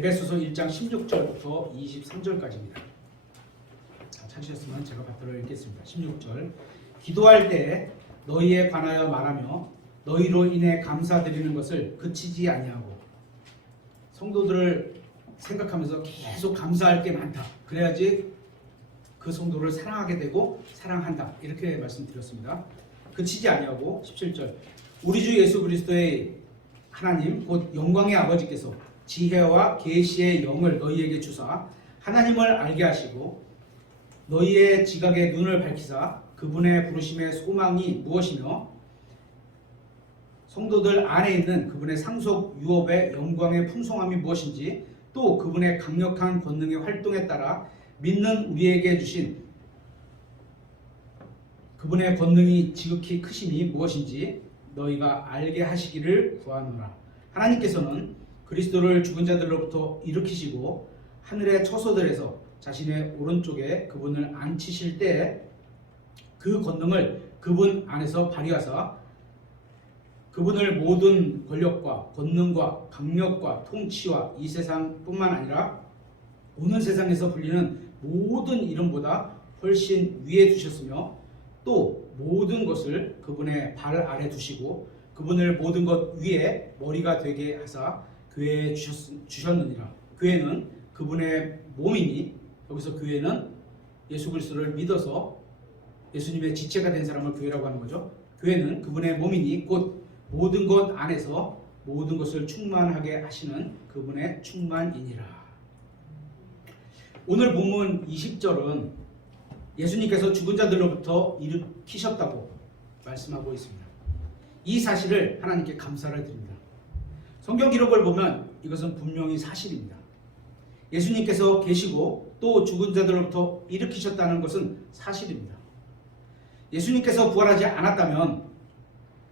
에베소서 1장 16절부터 23절까지입니다. 찾으셨으면 제가 받들어 읽겠습니다. 16절. 기도할 때 너희에 관하여 말하며 너희로 인해 감사드리는 것을 그치지 아니하고. 성도들을 생각하면서 계속 감사할 게 많다. 그래야지 그 성도를 사랑하게 되고 사랑한다. 이렇게 말씀드렸습니다. 그치지 아니하고 17절. 우리 주 예수 그리스도의 하나님 곧 영광의 아버지께서 지혜와 계시의 영을 너희에게 주사 하나님을 알게 하시고 너희의 지각의 눈을 밝히사 그분의 부르심의 소망이 무엇이며 성도들 안에 있는 그분의 상속 유업의 영광의 풍성함이 무엇인지 또 그분의 강력한 권능의 활동에 따라 믿는 우리에게 주신 그분의 권능이 지극히 크심이 무엇인지 너희가 알게 하시기를 구하노라. 하나님께서는 그리스도를 죽은 자들로부터 일으키시고 하늘의 처소들에서 자신의 오른쪽에 그분을 앉히실 때 그 권능을 그분 안에서 발휘하사 그분을 모든 권력과 권능과 강력과 통치와 이 세상뿐만 아니라 오는 세상에서 불리는 모든 이름보다 훨씬 위에 두셨으며 또 모든 것을 그분의 발 아래 두시고 그분을 모든 것 위에 머리가 되게 하사 교회에 주셨느니라. 교회는 그분의 몸이니 여기서 교회는 예수 그리스도를 믿어서 예수님의 지체가 된 사람을 교회라고 하는 거죠. 교회는 그분의 몸이니 곧 모든 것 안에서 모든 것을 충만하게 하시는 그분의 충만이니라. 오늘 본문 20절은 예수님께서 죽은 자들로부터 일으키셨다고 말씀하고 있습니다. 이 사실을 하나님께 감사를 드립니다. 성경 기록을 보면 이것은 분명히 사실입니다. 예수님께서 계시고 또 죽은 자들로부터 일으키셨다는 것은 사실입니다. 예수님께서 부활하지 않았다면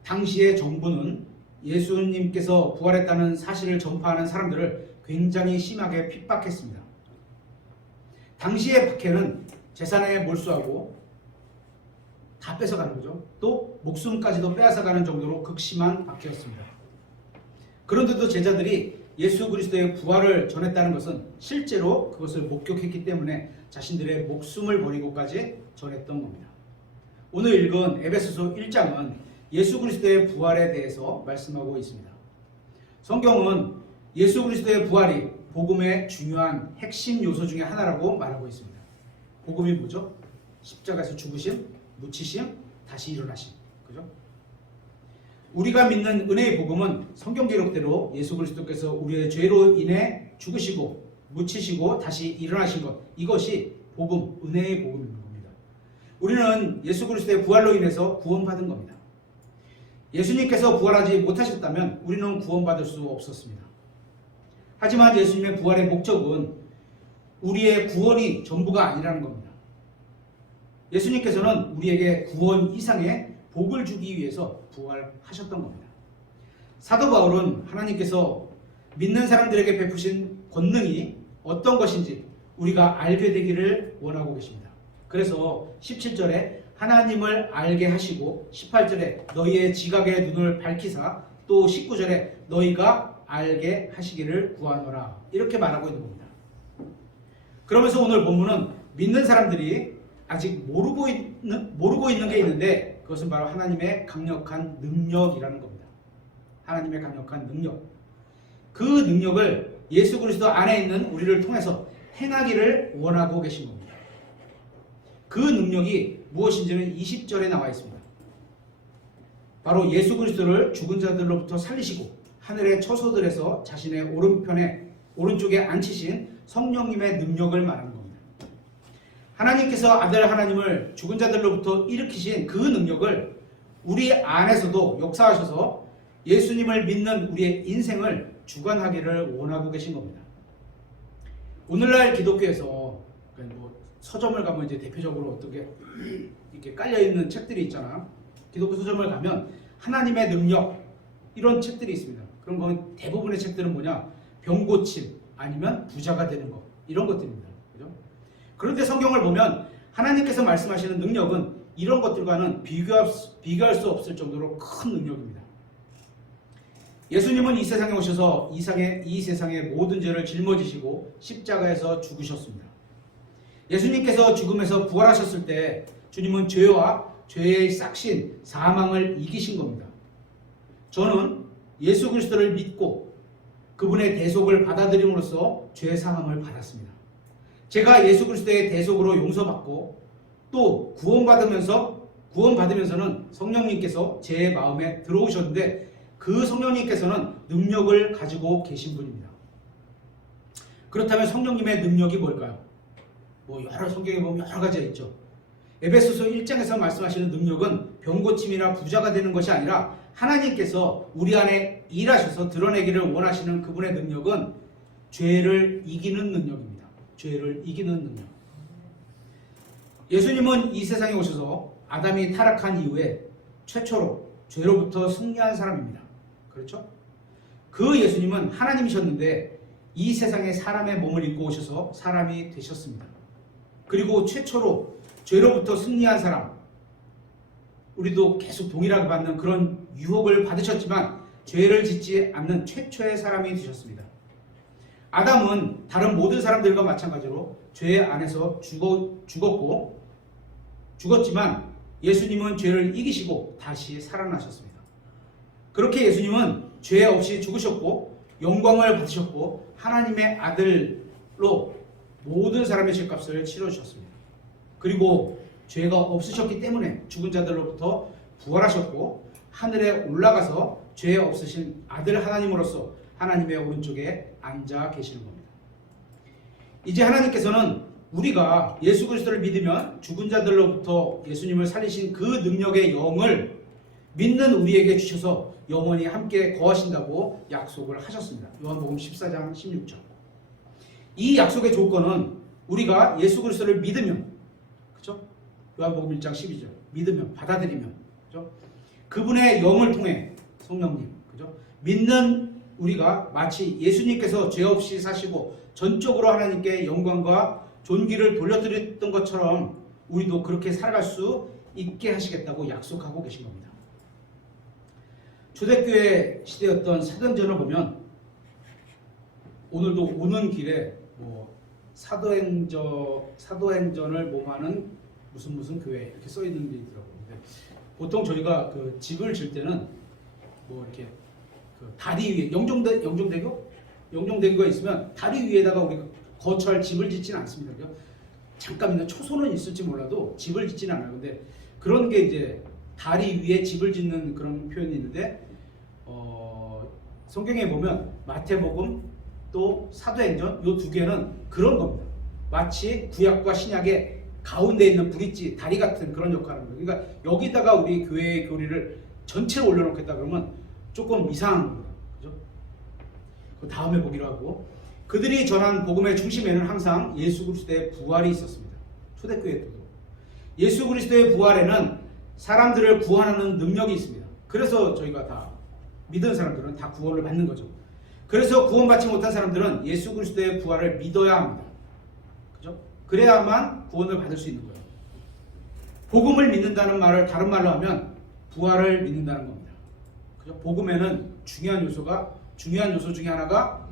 당시의 정부는 예수님께서 부활했다는 사실을 전파하는 사람들을 굉장히 심하게 핍박했습니다. 당시의 박해는 재산에 몰수하고 다 뺏어가는 거죠. 또 목숨까지도 빼앗아가는 정도로 극심한 박해였습니다. 그런데도 제자들이 예수 그리스도의 부활을 전했다는 것은 실제로 그것을 목격했기 때문에 자신들의 목숨을 버리고까지 전했던 겁니다. 오늘 읽은 에베소서 1장은 예수 그리스도의 부활에 대해서 말씀하고 있습니다. 성경은 예수 그리스도의 부활이 복음의 중요한 핵심 요소 중에 하나라고 말하고 있습니다. 복음이 뭐죠? 십자가에서 죽으심, 묻히심, 다시 일어나심. 그죠? 우리가 믿는 은혜의 복음은 성경 기록대로 예수 그리스도께서 우리의 죄로 인해 죽으시고 묻히시고 다시 일어나신 것, 이것이 복음, 은혜의 복음입니다. 우리는 예수 그리스도의 부활로 인해서 구원받은 겁니다. 예수님께서 부활하지 못하셨다면 우리는 구원받을 수 없었습니다. 하지만 예수님의 부활의 목적은 우리의 구원이 전부가 아니라는 겁니다. 예수님께서는 우리에게 구원 이상의 복을 주기 위해서 부활하셨던 겁니다. 사도 바울은 하나님께서 믿는 사람들에게 베푸신 권능이 어떤 것인지 우리가 알게 되기를 원하고 계십니다. 그래서 17절에 하나님을 알게 하시고 18절에 너희의 지각의 눈을 밝히사 또 19절에 너희가 알게 하시기를 구하노라 이렇게 말하고 있는 겁니다. 그러면서 오늘 본문은 믿는 사람들이 아직 모르고 있는 게 있는데 그것은 바로 하나님의 강력한 능력이라는 겁니다. 하나님의 강력한 능력. 그 능력을 예수 그리스도 안에 있는 우리를 통해서 행하기를 원하고 계신 겁니다. 그 능력이 무엇인지는 20절에 나와 있습니다. 바로 예수 그리스도를 죽은 자들로부터 살리시고 하늘의 처소들에서 자신의 오른쪽에 앉히신 성령님의 능력을 말하는 겁니다. 하나님께서 아들 하나님을 죽은 자들로부터 일으키신 그 능력을 우리 안에서도 역사하셔서 예수님을 믿는 우리의 인생을 주관하기를 원하고 계신 겁니다. 오늘날 기독교에서 서점을 가면 이제 대표적으로 어떻게 이렇게 깔려 있는 책들이 있잖아. 기독교 서점을 가면 하나님의 능력 이런 책들이 있습니다. 그럼 거기 대부분의 책들은 뭐냐? 병 고침 아니면 부자가 되는 것 이런 것들입니다. 그죠? 그런데 성경을 보면 하나님께서 말씀하시는 능력은 이런 것들과는 비교할 수 없을 정도로 큰 능력입니다. 예수님은 이 세상에 오셔서 이 세상의 모든 죄를 짊어지시고 십자가에서 죽으셨습니다. 예수님께서 죽음에서 부활하셨을 때 주님은 죄와 죄의 싹신 사망을 이기신 겁니다. 저는 예수 그리스도를 믿고 그분의 대속을 받아들임으로써 죄 사함을 받았습니다. 제가 예수 그리스도의 대속으로 용서받고 또 구원받으면서는 성령님께서 제 마음에 들어오셨는데 그 성령님께서는 능력을 가지고 계신 분입니다. 그렇다면 성령님의 능력이 뭘까요? 여러 성경에 보면 여러 가지가 있죠. 에베소서 1장에서 말씀하시는 능력은 병고침이나 부자가 되는 것이 아니라 하나님께서 우리 안에 일하셔서 드러내기를 원하시는 그분의 능력은 죄를 이기는 능력입니다. 죄를 이기는 능력. 예수님은 이 세상에 오셔서 아담이 타락한 이후에 최초로 죄로부터 승리한 사람입니다. 그렇죠? 그 예수님은 하나님이셨는데 이 세상에 사람의 몸을 입고 오셔서 사람이 되셨습니다. 그리고 최초로 죄로부터 승리한 사람, 우리도 계속 동일하게 받는 그런 유혹을 받으셨지만 죄를 짓지 않는 최초의 사람이 되셨습니다. 아담은 다른 모든 사람들과 마찬가지로 죄 안에서 죽었지만 예수님은 죄를 이기시고 다시 살아나셨습니다. 그렇게 예수님은 죄 없이 죽으셨고 영광을 받으셨고 하나님의 아들로 모든 사람의 죄값을 치러주셨습니다. 그리고 죄가 없으셨기 때문에 죽은 자들로부터 부활하셨고 하늘에 올라가서 죄 없으신 아들 하나님으로서 하나님의 오른쪽에 앉아 계시는 겁니다. 이제 하나님께서는 우리가 예수 그리스도를 믿으면 죽은 자들로부터 예수님을 살리신 그 능력의 영을 믿는 우리에게 주셔서 영원히 함께 거하신다고 약속을 하셨습니다. 요한복음 14장 16절. 이 약속의 조건은 우리가 예수 그리스도를 믿으면, 그렇죠? 요한복음 1장 12절. 믿으면, 받아들이면, 그렇죠? 그분의 영을 통해 성령님, 그렇죠? 믿는 우리가 마치 예수님께서 죄 없이 사시고 전적으로 하나님께 영광과 존귀를 돌려드렸던 것처럼 우리도 그렇게 살아갈 수 있게 하시겠다고 약속하고 계신 겁니다. 초대교회 시대였던 사도행전을 보면 오늘도 오는 길에 사도행전을 모하는 무슨 교회 이렇게 써 있는 게 있더라고요. 보통 저희가 그 집을 질 때는 이렇게 그 다리 위에 영종대교가 있으면 다리 위에다가 우리가 거처할 집을 짓지는 않습니다. 잠깐 있는 초소는 있을지 몰라도 집을 짓지는 않아요. 근데 그런 게 이제 다리 위에 집을 짓는 그런 표현이 있는데 성경에 보면 마태복음 또 사도행전 이 두 개는 그런 겁니다. 마치 구약과 신약의 가운데 있는 브릿지 다리 같은 그런 역할을 합니다. 그러니까 여기다가 우리 교회의 교리를 전체로 올려놓겠다 그러면 조금 이상한 겁니다. 그죠? 그 다음에 보기로 하고 그들이 전한 복음의 중심에는 항상 예수 그리스도의 부활이 있었습니다. 초대교회 때도 예수 그리스도의 부활에는 사람들을 구원하는 능력이 있습니다. 그래서 저희가 다 믿은 사람들은 다 구원을 받는 거죠. 그래서 구원받지 못한 사람들은 예수 그리스도의 부활을 믿어야 합니다. 그죠? 그래야만 구원을 받을 수 있는 거예요. 복음을 믿는다는 말을 다른 말로 하면 부활을 믿는다는 겁니다. 그죠? 복음에는 중요한 요소 중에 하나가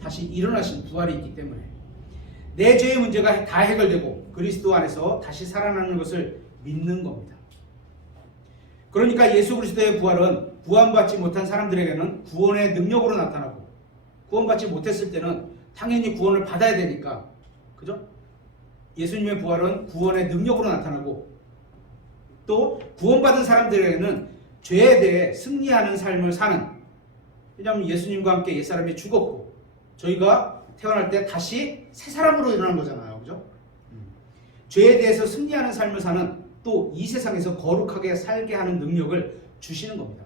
다시 일어나신 부활이 있기 때문에 내 죄의 문제가 다 해결되고 그리스도 안에서 다시 살아나는 것을 믿는 겁니다. 그러니까 예수 그리스도의 부활은 구원받지 못한 사람들에게는 구원의 능력으로 나타나고 구원받지 못했을 때는 당연히 구원을 받아야 되니까 그죠? 예수님의 부활은 구원의 능력으로 나타나고 또 구원받은 사람들에게는 죄에 대해 승리하는 삶을 사는, 왜냐하면 예수님과 함께 옛사람이 죽었고 저희가 태어날 때 다시 새 사람으로 일어난 거잖아요. 그죠? 죄에 대해서 승리하는 삶을 사는, 또 이 세상에서 거룩하게 살게 하는 능력을 주시는 겁니다.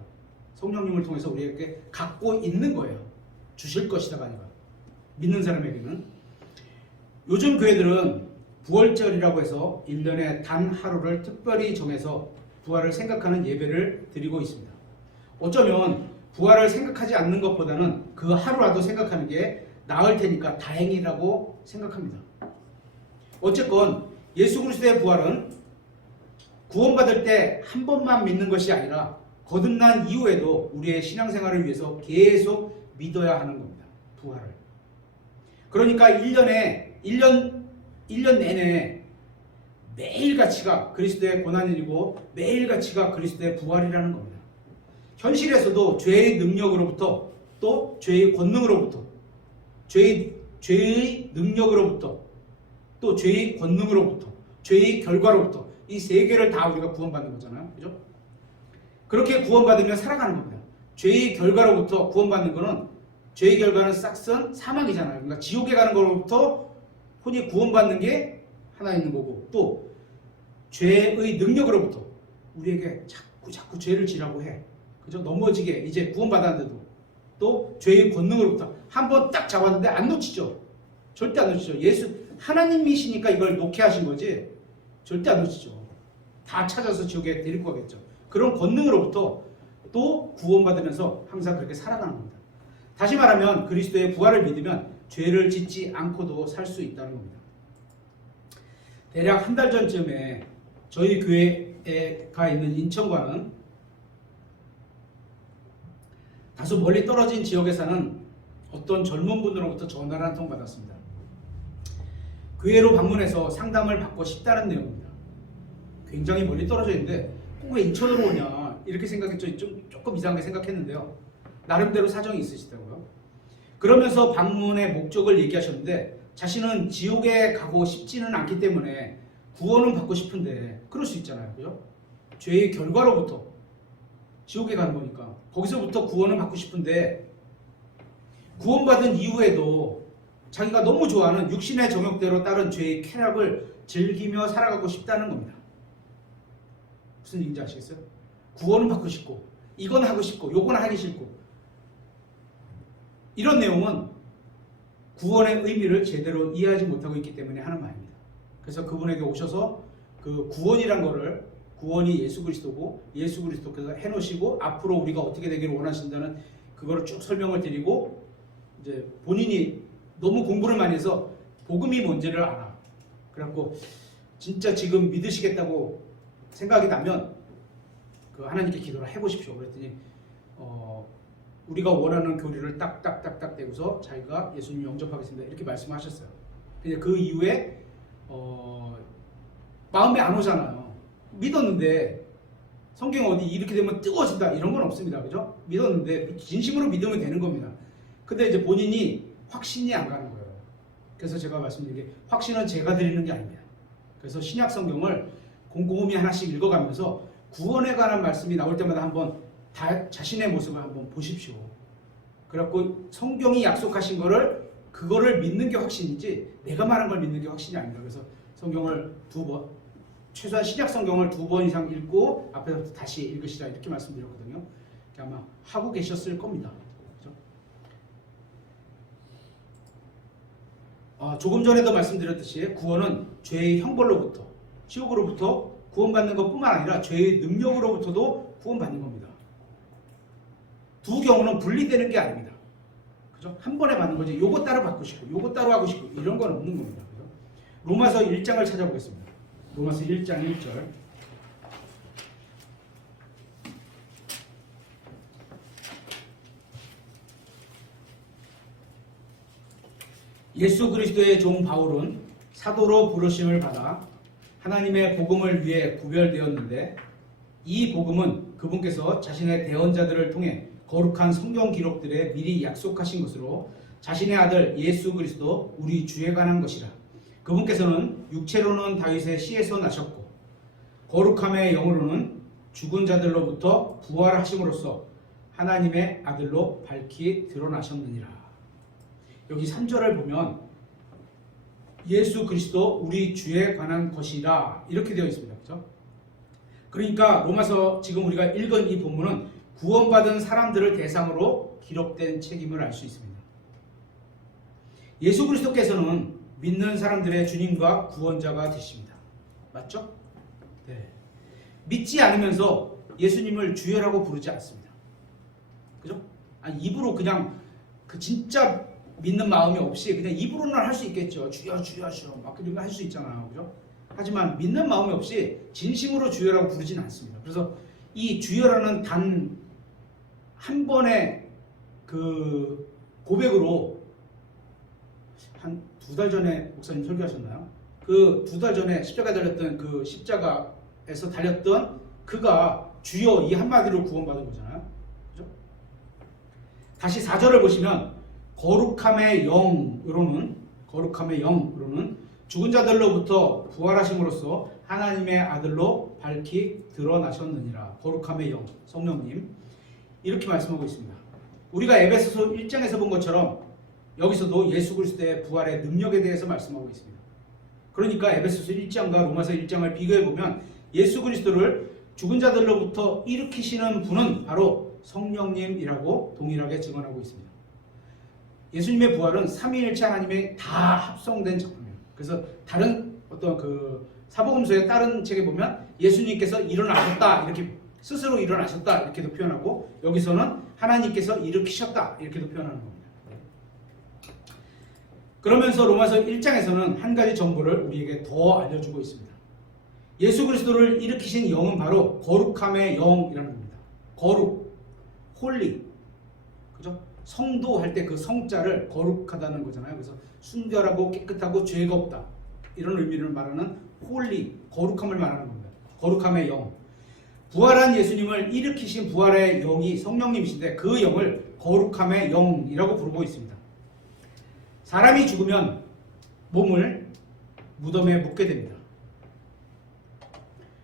성령님을 통해서 우리에게 갖고 있는 거예요. 주실 것이다가 아니라 믿는 사람에게는. 요즘 교회들은 부활절이라고 해서 1년에 단 하루를 특별히 정해서 부활을 생각하는 예배를 드리고 있습니다. 어쩌면 부활을 생각하지 않는 것보다는 그 하루라도 생각하는 게 나을 테니까 다행이라고 생각합니다. 어쨌건 예수 그리스도의 부활은 구원받을 때 한 번만 믿는 것이 아니라 거듭난 이후에도 우리의 신앙생활을 위해서 계속 믿어야 하는 겁니다. 부활을. 그러니까 1년 내내 매일같이가 그리스도의 고난일이고 매일같이가 그리스도의 부활이라는 겁니다. 현실에서도 죄의 능력으로부터 또 죄의 권능으로부터 죄의 능력으로부터 또 죄의 권능으로부터 죄의 결과로부터 이 세 개를 다 우리가 구원받는 거잖아요. 그죠? 그렇게 구원받으면 살아가는 겁니다. 죄의 결과로부터 구원받는 거는 죄의 결과는 싹슨 사망이잖아요. 그러니까 지옥에 가는 것로부터 혼이 구원받는 게 하나 있는 거고 또 죄의 능력으로부터 우리에게 자꾸 죄를 지라고 해. 그죠? 넘어지게 이제 구원받았는데도 또 죄의 권능으로부터 한번 딱 잡았는데 안 놓치죠. 절대 안 놓치죠. 예수 하나님이시니까 이걸 놓게 하신 거지 절대 안 놓치죠. 다 찾아서 지옥에 데리고 가겠죠. 그런 권능으로부터 또 구원받으면서 항상 그렇게 살아가는 겁니다. 다시 말하면 그리스도의 부활을 믿으면 죄를 짓지 않고도 살 수 있다는 겁니다. 대략 한 달 전쯤에 저희 교회에 가 있는 인천과는 다소 멀리 떨어진 지역에 사는 어떤 젊은 분으로부터 전화를 한 통 받았습니다. 교회로 방문해서 상담을 받고 싶다는 내용입니다. 굉장히 멀리 떨어져 있는데 꼭 왜 인천으로 오냐 이렇게 생각했죠. 조금 이상하게 생각했는데요. 나름대로 사정이 있으시더라고요. 그러면서 방문의 목적을 얘기하셨는데 자신은 지옥에 가고 싶지는 않기 때문에 구원은 받고 싶은데 그럴 수 있잖아요. 그죠? 죄의 결과로부터 지옥에 가는 거니까 거기서부터 구원을 받고 싶은데 구원받은 이후에도 자기가 너무 좋아하는 육신의 정욕대로 따른 죄의 쾌락을 즐기며 살아가고 싶다는 겁니다. 무슨 얘기인지 아시겠어요? 구원은 받고 싶고 이건 하고 싶고 요건 하기 싫고 이런 내용은 구원의 의미를 제대로 이해하지 못하고 있기 때문에 하는 말입니다. 그래서 그분에게 오셔서 그 구원이란 거를 구원이 예수 그리스도고 예수 그리스도께서 해놓으시고 앞으로 우리가 어떻게 되기를 원하신다는 그거를 쭉 설명을 드리고 이제 본인이 너무 공부를 많이 해서 복음이 뭔지를 알아. 그래갖고 진짜 지금 믿으시겠다고 생각이 나면 그 하나님께 기도를 해보십시오. 그랬더니 우리가 원하는 교리를 딱딱딱딱 대고서 자기가 예수님 영접하겠습니다. 이렇게 말씀하셨어요. 근데 그 이후에 마음에 안 오잖아요. 믿었는데 성경 어디 이렇게 되면 뜨거워진다 이런 건 없습니다. 그죠? 믿었는데 진심으로 믿으면 되는 겁니다. 근데 이제 본인이 확신이 안 가는 거예요. 그래서 제가 말씀드린 게 확신은 제가 드리는 게 아닙니다. 그래서 신약 성경을 곰곰이 하나씩 읽어가면서 구원에 관한 말씀이 나올 때마다 한번 자신의 모습을 한번 보십시오. 그래갖고 성경이 약속하신 그거를 믿는 게 확신이지 내가 말한 걸 믿는 게 확신이 아닙니다. 그래서 성경을 최소한 신약 성경을 2번 이상 읽고 앞에서 다시 읽으시라 이렇게 말씀드렸거든요. 아마 하고 계셨을 겁니다. 그렇죠? 조금 전에도 말씀드렸듯이 구원은 죄의 형벌로부터 지옥으로부터 구원받는 것뿐만 아니라 죄의 능력으로부터도 구원받는 겁니다. 두 경우는 분리되는 게 아닙니다. 그죠? 한 번에 받는 거지. 요거 따로 받고 싶고 요거 따로 하고 싶고 이런 건 없는 겁니다. 그죠? 로마서 1장을 찾아보겠습니다. 로마서 1장 1절. 예수 그리스도의 종 바울은 사도로 부르심을 받아 하나님의 복음을 위해 구별되었는데 이 복음은 그분께서 자신의 대언자들을 통해 거룩한 성경 기록들에 미리 약속하신 것으로 자신의 아들 예수 그리스도 우리 주에 관한 것이라. 그분께서는 육체로는 다윗의 씨에서 나셨고 거룩함의 영으로는 죽은 자들로부터 부활하심으로써 하나님의 아들로 밝히 드러나셨느니라. 여기 3절을 보면 예수 그리스도 우리 주에 관한 것이라 이렇게 되어 있습니다. 그렇죠? 그러니까 로마서 지금 우리가 읽은 이 본문은 구원받은 사람들을 대상으로 기록된 책임을 알 수 있습니다. 예수 그리스도께서는 믿는 사람들의 주님과 구원자가 되십니다. 맞죠? 네. 믿지 않으면서 예수님을 주여라고 부르지 않습니다. 그죠? 입으로 그냥 그 진짜 믿는 마음이 없이 그냥 입으로는 할 수 있겠죠. 주여 주여 주여 막 그런 거 할 수 있잖아요. 그죠? 하지만 믿는 마음이 없이 진심으로 주여라고 부르지는 않습니다. 그래서 이 주여라는 단 한 번의 그 고백으로 한 2달 전에 목사님 설교하셨나요? 그 2달 전에 십자가 달렸던 그 십자가에서 달렸던 그가 주여 이 한마디로 구원받은 거잖아요. 그죠? 다시 4절을 보시면 거룩함의 영으로는 죽은 자들로부터 부활하심으로써 하나님의 아들로 밝히 드러나셨느니라. 거룩함의 영, 성령님 이렇게 말씀하고 있습니다. 우리가 에베소서 1장에서 본 것처럼 여기서도 예수 그리스도의 부활의 능력에 대해서 말씀하고 있습니다. 그러니까 에베소서 1장과 로마서 1장을 비교해 보면 예수 그리스도를 죽은 자들로부터 일으키시는 분은 바로 성령님이라고 동일하게 증언하고 있습니다. 예수님의 부활은 삼위일체 하나님의 다 합성된 작품이에요. 그래서 다른 어떤 그 사복음서의 다른 책에 보면 예수님께서 일어나셨다 이렇게 스스로 일어나셨다 이렇게도 표현하고 여기서는 하나님께서 일으키셨다 이렇게도 표현하는 겁니다. 그러면서 로마서 1장에서는 한 가지 정보를 우리에게 더 알려주고 있습니다. 예수 그리스도를 일으키신 영은 바로 거룩함의 영이라는 겁니다. 거룩, 홀리, 그죠? 성도 할 때 그 성자를 거룩하다는 거잖아요. 그래서 순결하고 깨끗하고 죄가 없다 이런 의미를 말하는 홀리, 거룩함을 말하는 겁니다. 거룩함의 영. 부활한 예수님을 일으키신 부활의 영이 성령님이신데 그 영을 거룩함의 영이라고 부르고 있습니다. 사람이 죽으면 몸을 무덤에 묻게 됩니다.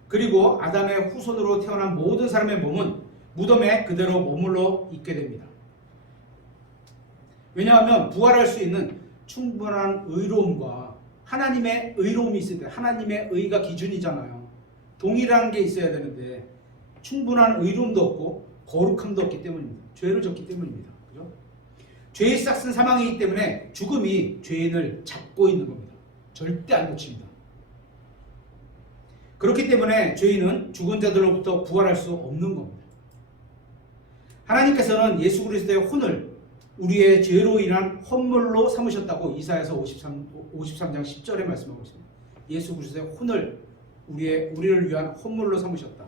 그리고 아담의 후손으로 태어난 모든 사람의 몸은 무덤에 그대로 머물러 있게 됩니다. 왜냐하면 부활할 수 있는 충분한 의로움과 하나님의 의로움이 있을 때 하나님의 의가 기준이잖아요. 동일한 게 있어야 되는데 충분한 의로움도 없고 거룩함도 없기 때문입니다. 죄를 졌기 때문입니다. 그죠? 죄의 싹슨 사망이기 때문에 죽음이 죄인을 잡고 있는 겁니다. 절대 안 고칩니다. 그렇기 때문에 죄인은 죽은 자들로부터 부활할 수 없는 겁니다. 하나님께서는 예수 그리스도의 혼을 우리의 죄로 인한 헌물로 삼으셨다고 이사야서 53장 10절에 말씀하고 있습니다. 예수 그리스도의 혼을 우리를 위한 헌물로 삼으셨다.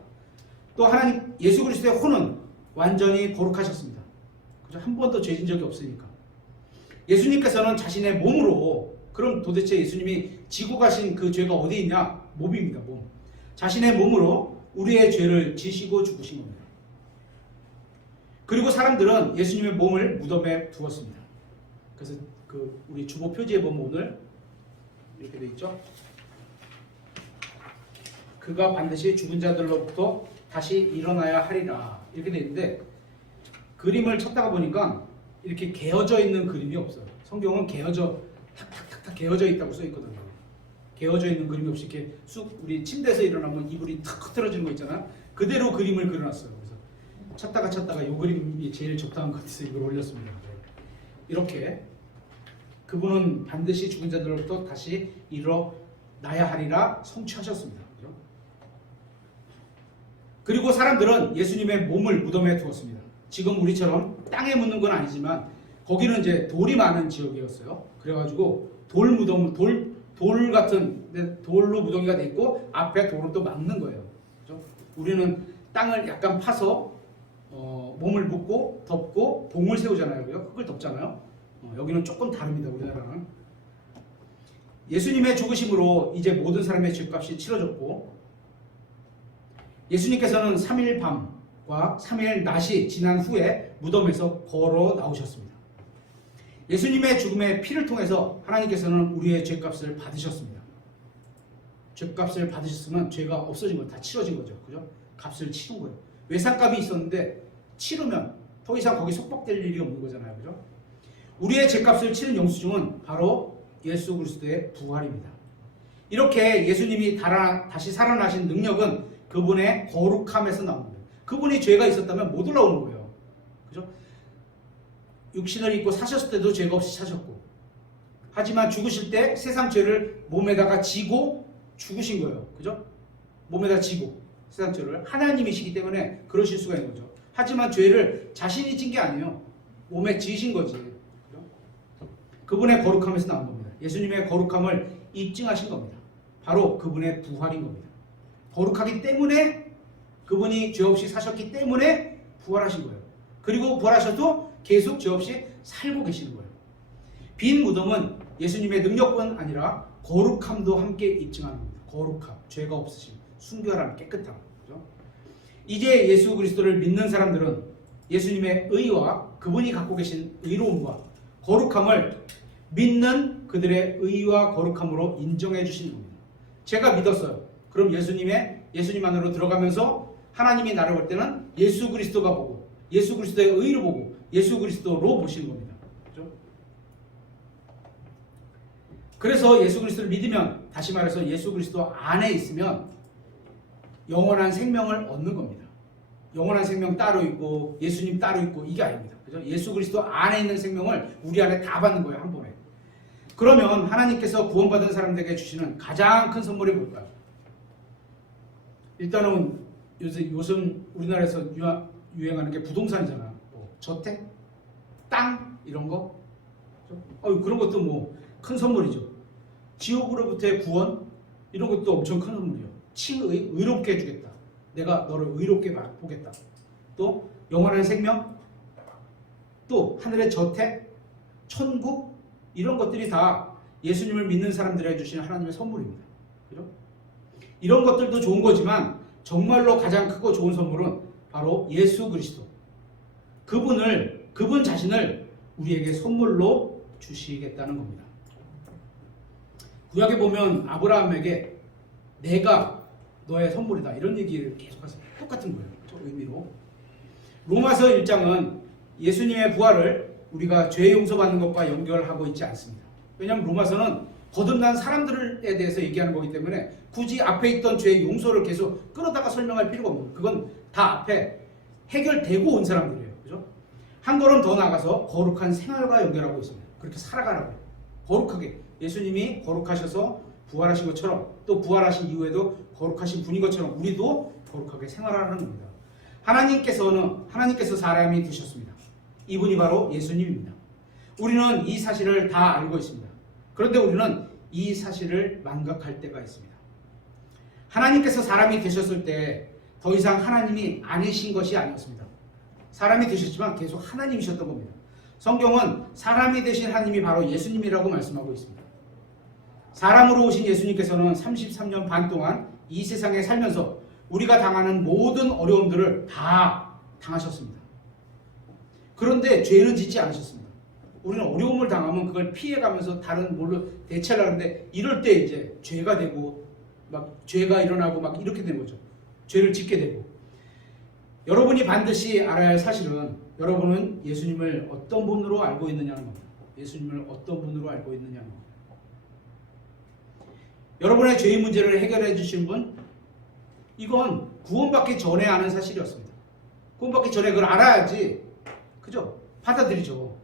또 하나님 예수 그리스도의 혼은 완전히 거룩하셨습니다. 그죠? 한 번도 죄진 적이 없으니까. 예수님께서는 자신의 몸으로 그럼 도대체 예수님이 지고 가신 그 죄가 어디 있냐? 몸입니다. 몸. 자신의 몸으로 우리의 죄를 지시고 죽으신 겁니다. 그리고 사람들은 예수님의 몸을 무덤에 두었습니다. 그래서 그 우리 주보 표지에 보면 오늘 이렇게 돼 있죠. 그가 반드시 죽은 자들로부터 다시 일어나야 하리라 이렇게 돼 있는데 그림을 찾다가 보니까 이렇게 개어져 있는 그림이 없어요. 성경은 개어져 탁탁탁탁 개어져 있다고 써 있거든요. 개어져 있는 그림이 없이 이렇게 쑥 우리 침대에서 일어나면 이불이 탁 흐트러지는 거 있잖아요. 그대로 그림을 그려놨어요. 그래서 찾다가 이 그림이 제일 적당한 것 같아서 이걸 올렸습니다. 이렇게 그분은 반드시 죽은 자들로부터 다시 일어나야 하리라 성취하셨습니다. 그죠? 그리고 사람들은 예수님의 몸을 무덤에 두었습니다. 지금 우리처럼 땅에 묻는 건 아니지만 거기는 이제 돌이 많은 지역이었어요. 그래가지고 돌 무덤, 돌 같은 돌로 무덤이가 돼 있고 앞에 돌을 또 막는 거예요. 그죠? 우리는 땅을 약간 파서 몸을 묻고 덮고 봉을 세우잖아요. 그걸 덮잖아요. 여기는 조금 다릅니다. 우리나라는. 예수님의 죽으심으로 이제 모든 사람의 죄값이 치러졌고 예수님께서는 3일 밤과 3일 낮이 지난 후에 무덤에서 걸어 나오셨습니다. 예수님의 죽음의 피를 통해서 하나님께서는 우리의 죄값을 받으셨습니다. 죄값을 받으셨으면 죄가 없어진 거 다 치러진 거죠. 그죠? 값을 치른 거예요. 외상값이 있었는데 치르면 더 이상 거기 속박될 일이 없는 거잖아요. 그죠? 우리의 죄값을 치른 영수증은 바로 예수 그리스도의 부활입니다. 이렇게 예수님이 다시 살아나신 능력은 그분의 거룩함에서 나옵니다. 그분이 죄가 있었다면 못 올라오는 거예요. 그죠? 육신을 입고 사셨을 때도 죄가 없이 사셨고 하지만 죽으실 때 세상 죄를 몸에다가 지고 죽으신 거예요. 그죠? 몸에다 지고 세상 죄를 하나님이시기 때문에 그러실 수가 있는 거죠. 하지만 죄를 자신이 진 게 아니에요. 몸에 지신 거지. 그죠? 그분의 거룩함에서 나온 겁니다. 예수님의 거룩함을 입증하신 겁니다. 바로 그분의 부활인 겁니다. 거룩하기 때문에 그분이 죄 없이 사셨기 때문에 부활하신 거예요. 그리고 부활하셔도 계속 죄 없이 살고 계시는 거예요. 빈 무덤은 예수님의 능력뿐 아니라 거룩함도 함께 입증하는 겁니다. 거룩함, 죄가 없으심, 순결함, 깨끗함. 그죠? 이제 예수 그리스도를 믿는 사람들은 예수님의 의와 그분이 갖고 계신 의로움과 거룩함을 믿는 그들의 의와 거룩함으로 인정해 주시는 겁니다. 제가 믿었어요. 그럼 예수님 안으로 들어가면서 하나님이 나를 볼 때는 예수 그리스도가 보고 예수 그리스도의 의를 보고 예수 그리스도로 보시는 겁니다. 그렇죠? 그래서 예수 그리스도를 믿으면, 다시 말해서 예수 그리스도 안에 있으면 영원한 생명을 얻는 겁니다. 영원한 생명 따로 있고 예수님 따로 있고 이게 아닙니다. 그죠? 예수 그리스도 안에 있는 생명을 우리 안에 다 받는 거예요, 한 번에. 그러면 하나님께서 구원받은 사람들에게 주시는 가장 큰 선물이 뭘까요? 일단은 요즘 우리나라에서 유행하는 게 부동산이잖아. 뭐 저택, 땅 이런 거. 그런 것도 뭐 큰 선물이죠. 지옥으로부터의 구원 이런 것도 엄청 큰 선물이에요. 칭의, 의롭게 해주겠다. 내가 너를 의롭게 보겠다. 또 영원한 생명, 또 하늘의 저택, 천국 이런 것들이 다 예수님을 믿는 사람들에게 주시는 하나님의 선물입니다. 그죠? 이런 것들도 좋은 거지만 정말로 가장 크고 좋은 선물은 바로 예수 그리스도. 그분 자신을 우리에게 선물로 주시겠다는 겁니다. 구약에 보면 아브라함에게 내가 너의 선물이다 이런 얘기를 계속하세요. 똑같은 거예요. 저 의미로. 로마서 1장은 예수님의 부활을 우리가 죄 용서받는 것과 연결하고 있지 않습니다. 왜냐하면 로마서는 거듭난 사람들에 대해서 얘기하는 거기 때문에 굳이 앞에 있던 죄 용서를 계속 끌어다가 설명할 필요가 없는 거예요. 그건 다 앞에 해결되고 온 사람들이에요. 그죠? 한 걸음 더 나가서 거룩한 생활과 연결하고 있습니다. 그렇게 살아가라고. 거룩하게. 예수님이 거룩하셔서 부활하신 것처럼 또 부활하신 이후에도 거룩하신 분인 것처럼 우리도 거룩하게 생활하는 겁니다. 하나님께서 사람이 되셨습니다. 이분이 바로 예수님입니다. 우리는 이 사실을 다 알고 있습니다. 그런데 우리는 이 사실을 망각할 때가 있습니다. 하나님께서 사람이 되셨을 때 더 이상 하나님이 아니신 것이 아니었습니다. 사람이 되셨지만 계속 하나님이셨던 겁니다. 성경은 사람이 되신 하나님이 바로 예수님이라고 말씀하고 있습니다. 사람으로 오신 예수님께서는 33년 반 동안 이 세상에 살면서 우리가 당하는 모든 어려움들을 다 당하셨습니다. 그런데 죄는 짓지 않으셨습니다. 우리는 어려움을 당하면 그걸 피해가면서 다른 뭘로 대체하려고 하는데 이럴 때 이제 죄가 되고 막 죄가 일어나고 막 이렇게 되는 거죠. 죄를 짓게 되고. 여러분이 반드시 알아야 할 사실은 여러분은 예수님을 어떤 분으로 알고 있느냐는 겁니다. 예수님을 어떤 분으로 알고 있느냐는 겁니다. 여러분의 죄의 문제를 해결해 주신 분, 이건 구원받기 전에 아는 사실이었습니다. 구원받기 전에 그걸 알아야지, 그죠? 받아들이죠.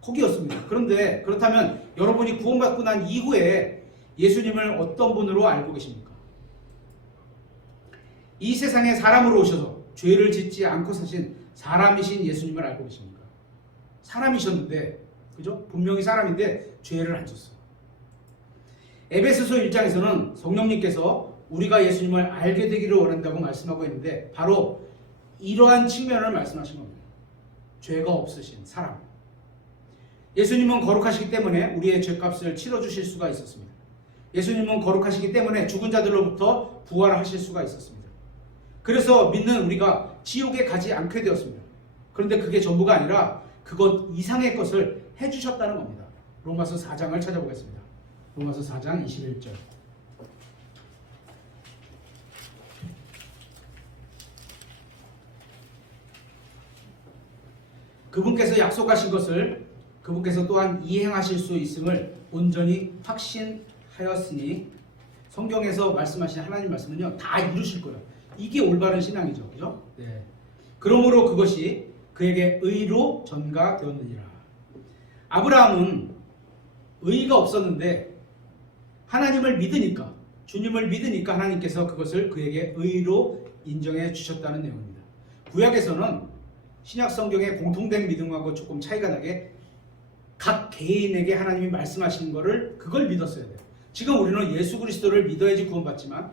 거기였습니다. 그런데 그렇다면 여러분이 구원받고 난 이후에 예수님을 어떤 분으로 알고 계십니까? 이 세상에 사람으로 오셔서 죄를 짓지 않고 사신 사람이신 예수님을 알고 계십니까? 사람이셨는데, 그죠? 분명히 사람인데 죄를 안 졌어요. 에베소서 1장에서는 성령님께서 우리가 예수님을 알게 되기를 원한다고 말씀하고 있는데 바로 이러한 측면을 말씀하신 겁니다. 죄가 없으신 사람. 예수님은 거룩하시기 때문에 우리의 죄값을 치러주실 수가 있었습니다. 예수님은 거룩하시기 때문에 죽은 자들로부터 부활하실 수가 있었습니다. 그래서 믿는 우리가 지옥에 가지 않게 되었습니다. 그런데 그게 전부가 아니라 그것 이상의 것을 해주셨다는 겁니다. 로마서 4장을 찾아보겠습니다. 로마서 4장 21절. 그분께서 약속하신 것을 그분께서 또한 이행하실 수 있음을 온전히 확신하였으니, 성경에서 말씀하신 하나님 말씀은요 다 이루실 거예요. 이게 올바른 신앙이죠. 그죠? 네. 그러므로 그것이 그에게 의로 전가되었느니라. 아브라함은 의가 없었는데 하나님을 믿으니까, 주님을 믿으니까 하나님께서 그것을 그에게 의로 인정해 주셨다는 내용입니다. 구약에서는 신약 성경의 공통된 믿음하고 조금 차이가 나게 각 개인에게 하나님이 말씀하시는 거를 그걸 믿었어야 돼요. 지금 우리는 예수 그리스도를 믿어야지 구원받지만,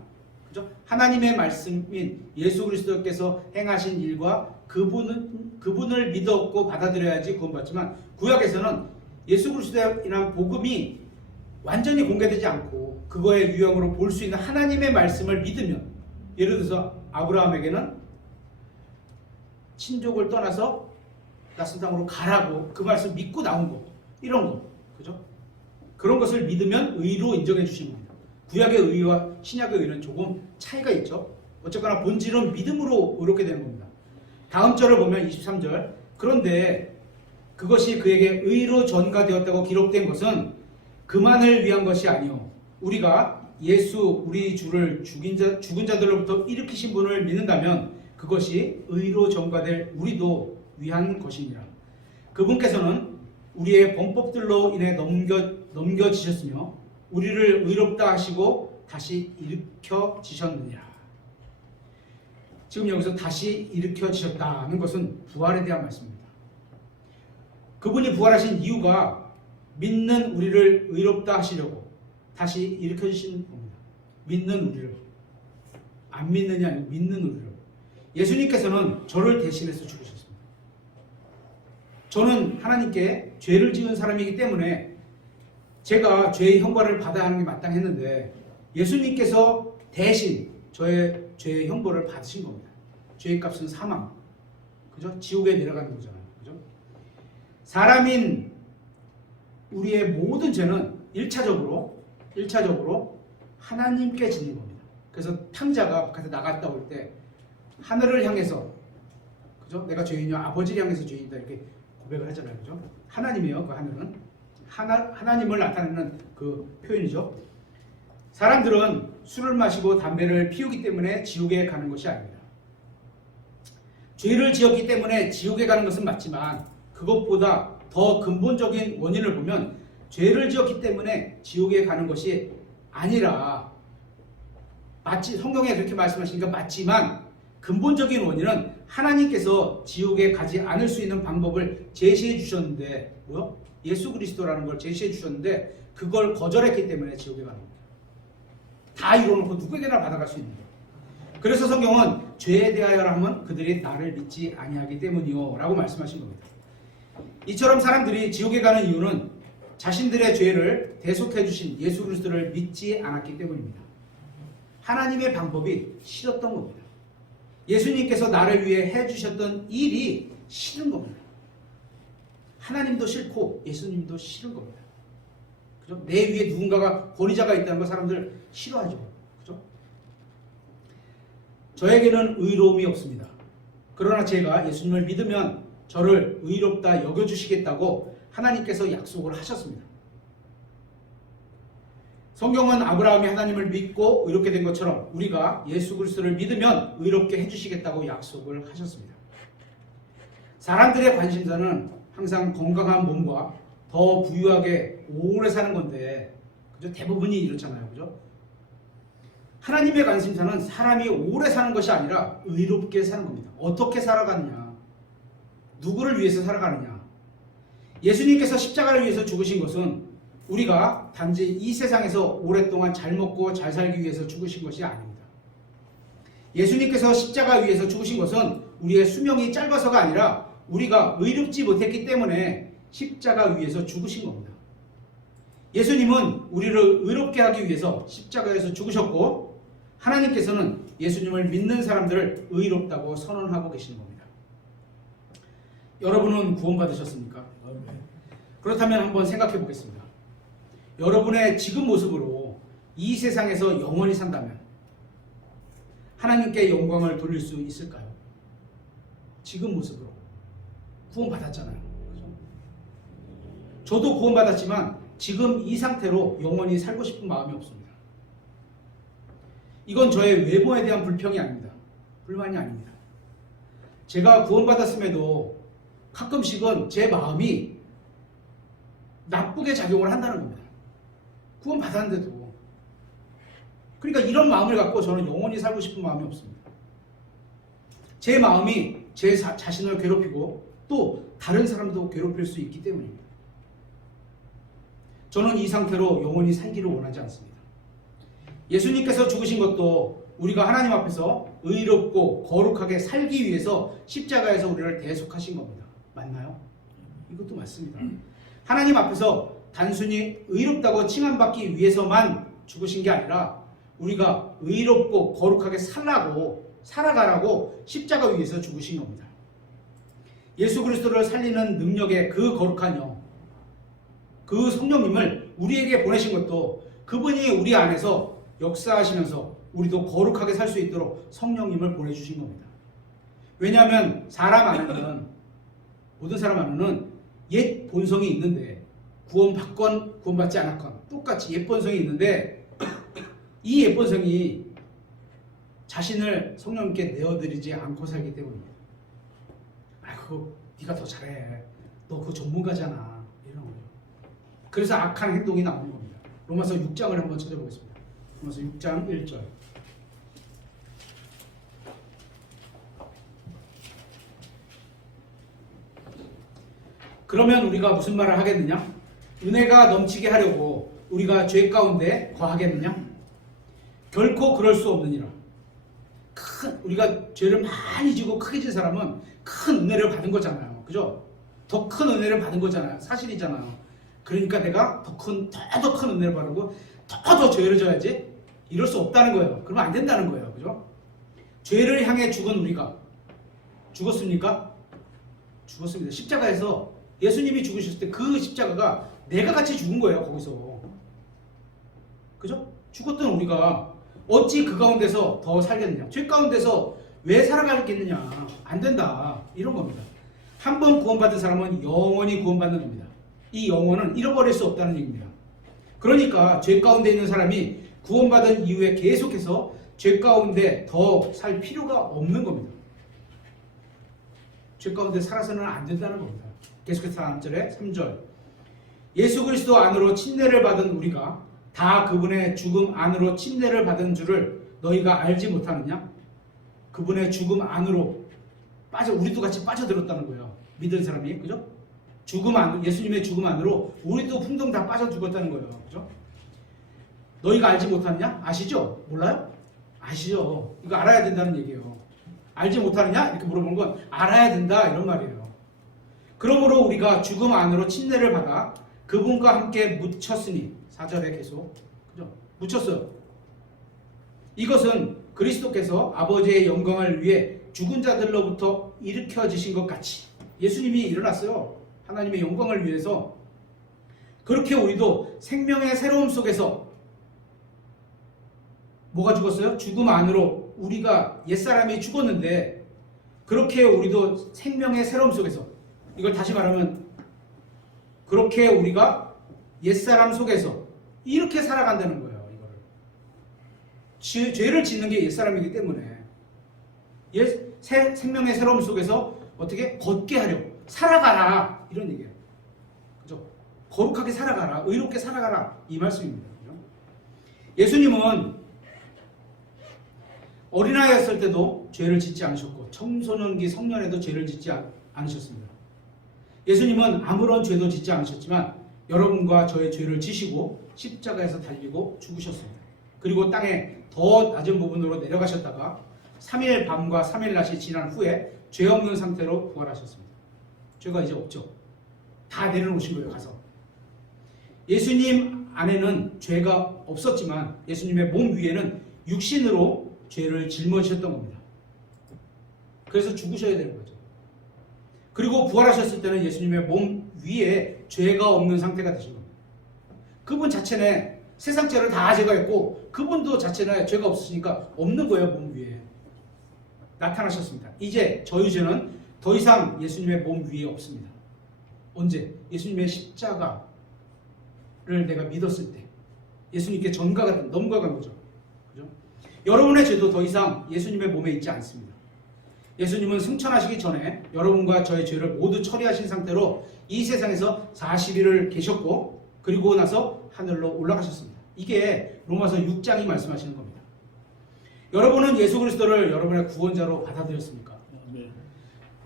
그죠? 하나님의 말씀인 예수 그리스도께서 행하신 일과 그분을 믿었고 받아들여야지 구원받지만, 구약에서는 예수 그리스도의 복음이 완전히 공개되지 않고 그거의 유형으로 볼 수 있는 하나님의 말씀을 믿으면, 예를 들어서 아브라함에게는 친족을 떠나서 낯선 땅으로 가라고 그 말씀 믿고 나온 거, 이런 거, 그죠? 그런 것을 믿으면 의로 인정해 주시는 겁니다. 구약의 의와 신약의 의는 조금 차이가 있죠. 어쨌거나 본질은 믿음으로 의롭게 되는 겁니다. 다음 절을 보면 23절, 그런데 그것이 그에게 의로 전가되었다고 기록된 것은 그만을 위한 것이 아니요 우리가 예수 우리 주를 죽은 자들로부터 일으키신 분을 믿는다면 그것이 의로 전가될 우리도 위한 것이니라. 그분께서는 우리의 범법들로 인해 넘겨지셨으며 우리를 의롭다 하시고 다시 일으켜지셨느니라. 지금 여기서 다시 일으켜지셨다는 것은 부활에 대한 말씀입니다. 그분이 부활하신 이유가 믿는 우리를 의롭다 하시려고 다시 일으켜주신 겁니다. 믿는 우리를, 안 믿느냐 아니고 믿는 우리를. 예수님께서는 저를 대신해서 죽으셨습니다. 저는 하나님께 죄를 지은 사람이기 때문에 제가 죄의 형벌을 받아야 하는 게 마땅했는데 예수님께서 대신 저의 죄의 형벌을 받으신 겁니다. 죄의 값은 사망, 그죠? 지옥에 내려가는 거잖아요, 그죠? 사람인 우리의 모든 죄는 1차적으로 하나님께 짓는 겁니다. 그래서 탕자가 바깥에 나갔다 올 때 하늘을 향해서, 그죠? 내가 죄인이요 아버지를 향해서 죄인이다 이렇게 고백을 하잖아요, 그죠? 하나님이에요. 그 하늘은 하나님을 나타내는 그 표현이죠. 사람들은 술을 마시고 담배를 피우기 때문에 지옥에 가는 것이 아닙니다. 죄를 지었기 때문에 지옥에 가는 것은 맞지만 그것보다 더 근본적인 원인을 보면 죄를 지었기 때문에 지옥에 가는 것이 아니라, 성경에 그렇게 말씀하시니까 맞지만 근본적인 원인은 하나님께서 지옥에 가지 않을 수 있는 방법을 제시해 주셨는데, 뭐요? 예수 그리스도라는 걸 제시해 주셨는데 그걸 거절했기 때문에 지옥에 가는 겁니다. 다 이뤄놓고 누구에게나 받아갈 수 있는 거예요. 그래서 성경은 죄에 대하여라 하면 그들이 나를 믿지 아니하기 때문이요 라고 말씀하신 겁니다. 이처럼 사람들이 지옥에 가는 이유는 자신들의 죄를 대속해 주신 예수 그리스도를 믿지 않았기 때문입니다. 하나님의 방법이 싫었던 겁니다. 예수님께서 나를 위해 해주셨던 일이 싫은 겁니다. 하나님도 싫고 예수님도 싫은 겁니다. 그죠? 내 위에 누군가가 권위자가 있다는 거 사람들 싫어하죠. 그죠? 저에게는 의로움이 없습니다. 그러나 제가 예수님을 믿으면 저를 의롭다 여겨주시겠다고 하나님께서 약속을 하셨습니다. 성경은 아브라함이 하나님을 믿고 의롭게 된 것처럼 우리가 예수 그리스도를 믿으면 의롭게 해주시겠다고 약속을 하셨습니다. 사람들의 관심사는 항상 건강한 몸과 더 부유하게 오래 사는 건데, 그죠? 대부분이 이렇잖아요, 그죠? 하나님의 관심사는 사람이 오래 사는 것이 아니라 의롭게 사는 겁니다. 어떻게 살아가느냐, 누구를 위해서 살아가느냐. 예수님께서 십자가를 위해서 죽으신 것은 우리가 단지 이 세상에서 오랫동안 잘 먹고 잘 살기 위해서 죽으신 것이 아닙니다. 예수님께서 십자가 위에서 죽으신 것은 우리의 수명이 짧아서가 아니라 우리가 의롭지 못했기 때문에 십자가 위에서 죽으신 겁니다. 예수님은 우리를 의롭게 하기 위해서 십자가에서 죽으셨고 하나님께서는 예수님을 믿는 사람들을 의롭다고 선언하고 계시는 겁니다. 여러분은 구원받으셨습니까? 그렇다면 한번 생각해 보겠습니다. 여러분의 지금 모습으로 이 세상에서 영원히 산다면 하나님께 영광을 돌릴 수 있을까요? 지금 모습으로 구원받았잖아요. 그죠? 저도 구원받았지만 지금 이 상태로 영원히 살고 싶은 마음이 없습니다. 이건 저의 외모에 대한 불평이 아닙니다. 불만이 아닙니다. 제가 구원받았음에도 가끔씩은 제 마음이 나쁘게 작용을 한다는 겁니다. 구원받았는데도. 그러니까 이런 마음을 갖고 저는 영원히 살고 싶은 마음이 없습니다. 제 마음이 제 자신을 괴롭히고 또 다른 사람도 괴롭힐 수 있기 때문입니다. 저는 이 상태로 영원히 살기를 원하지 않습니다. 예수님께서 죽으신 것도 우리가 하나님 앞에서 의롭고 거룩하게 살기 위해서 십자가에서 우리를 대속하신 겁니다. 맞나요? 이것도 맞습니다. 하나님 앞에서 단순히 의롭다고 칭함받기 위해서만 죽으신 게 아니라 우리가 의롭고 거룩하게 살아가라고 십자가 위에서 죽으신 겁니다. 예수 그리스도를 살리는 능력의 그 거룩한 영, 그 성령님을 우리에게 보내신 것도 그분이 우리 안에서 역사하시면서 우리도 거룩하게 살 수 있도록 성령님을 보내주신 겁니다. 왜냐하면 사람 안에는, 모든 사람 안에는 옛 본성이 있는데 구원받건 구원받지 않았건 똑같이 옛 본성이 있는데 이 옛 본성이 자신을 성령님께 내어드리지 않고 살기 때문입니다. 그거 네가 더 잘해. 너 그거 전문가잖아. 이런 거죠. 그래서 악한 행동이 나오는 겁니다. 로마서 6장을 한번 찾아보겠습니다. 로마서 6장 1절. 그러면 우리가 무슨 말을 하겠느냐? 은혜가 넘치게 하려고 우리가 죄 가운데 거하겠느냐? 결코 그럴 수 없느니라. 우리가 죄를 많이 지고 크게 진 사람은 큰 은혜를 받은 거잖아요. 그죠? 더 큰 은혜를 받은 거잖아요. 사실이잖아요. 그러니까 내가 더 큰 은혜를 받고 더 죄를 져야지? 이럴 수 없다는 거예요. 그러면 안 된다는 거예요. 그죠? 죄를 향해 죽은 우리가 죽었습니까? 죽었습니다. 십자가에서 예수님이 죽으셨을 때 그 십자가가 내가 같이 죽은 거예요. 거기서. 그죠? 죽었던 우리가 어찌 그 가운데서 더 살겠느냐? 죄 가운데서 왜 살아가겠느냐? 안 된다. 이런 겁니다. 한 번 구원받은 사람은 영원히 구원받는 겁니다. 이 영혼은 잃어버릴 수 없다는 얘기입니다. 그러니까 죄 가운데 있는 사람이 구원받은 이후에 계속해서 죄 가운데 더 살 필요가 없는 겁니다. 죄 가운데 살아서는 안 된다는 겁니다. 계속해서 3절. 예수 그리스도 안으로 침례를 받은 우리가 다 그분의 죽음 안으로 침례를 받은 줄을 너희가 알지 못하느냐? 그분의 죽음 안으로 우리도 같이 빠져들었다는 거예요. 믿은 사람이. 그죠? 예수님의 죽음 안으로 우리도 풍덩 다 빠져 죽었다는 거예요. 그죠? 너희가 알지 못하느냐? 아시죠? 몰라요? 아시죠? 이거 알아야 된다는 얘기예요. 알지 못하느냐? 이렇게 물어보는 건 알아야 된다 이런 말이에요. 그러므로 우리가 죽음 안으로 침례를 받아 그분과 함께 묻혔으니 4절에 계속 그죠? 묻혔어요. 이것은 그리스도께서 아버지의 영광을 위해 죽은 자들로부터 일으켜지신 것 같이 예수님이 일어났어요. 하나님의 영광을 위해서. 그렇게 우리도 생명의 새로움 속에서 뭐가 죽었어요? 죽음 안으로 우리가 옛사람이 죽었는데 그렇게 우리도 생명의 새로움 속에서, 이걸 다시 말하면 그렇게 우리가 옛사람 속에서 이렇게 살아간다는 거예요. 이거를 죄를 짓는 게 옛사람이기 때문에 생명의 새로움 속에서 어떻게 걷게 하려고 살아가라 이런 얘기예요. 그죠? 거룩하게 살아가라, 의롭게 살아가라 이 말씀입니다. 그죠? 예수님은 어린아이였을 때도 죄를 짓지 않으셨고 청소년기 성년에도 죄를 짓지 않으셨습니다. 예수님은 아무런 죄도 짓지 않으셨지만 여러분과 저의 죄를 지시고 십자가에서 달리고 죽으셨습니다. 그리고 땅에 더 낮은 부분으로 내려가셨다가 3일 밤과 3일 낮이 지난 후에 죄 없는 상태로 부활하셨습니다. 죄가 이제 없죠. 다 내려놓으신 거예요. 가서. 예수님 안에는 죄가 없었지만 예수님의 몸 위에는 육신으로 죄를 짊어지셨던 겁니다. 그래서 죽으셔야 되는 거죠. 그리고 부활하셨을 때는 예수님의 몸 위에 죄가 없는 상태가 되신 겁니다. 그분 자체는 세상 죄를 다 제거했고 그분도 자체는 죄가 없으시니까 없는 거예요. 몸 위에 나타나셨습니다. 이제 저희 죄는 더 이상 예수님의 몸 위에 없습니다. 언제? 예수님의 십자가를 내가 믿었을 때 예수님께 넘겨간 거죠. 그죠? 여러분의 죄도 더 이상 예수님의 몸에 있지 않습니다. 예수님은 승천하시기 전에 여러분과 저의 죄를 모두 처리하신 상태로 이 세상에서 40일을 계셨고 그리고 나서 하늘로 올라가셨습니다. 이게 로마서 6장이 말씀하시는 겁니다. 여러분은 예수 그리스도를 여러분의 구원자로 받아들였습니까? 네.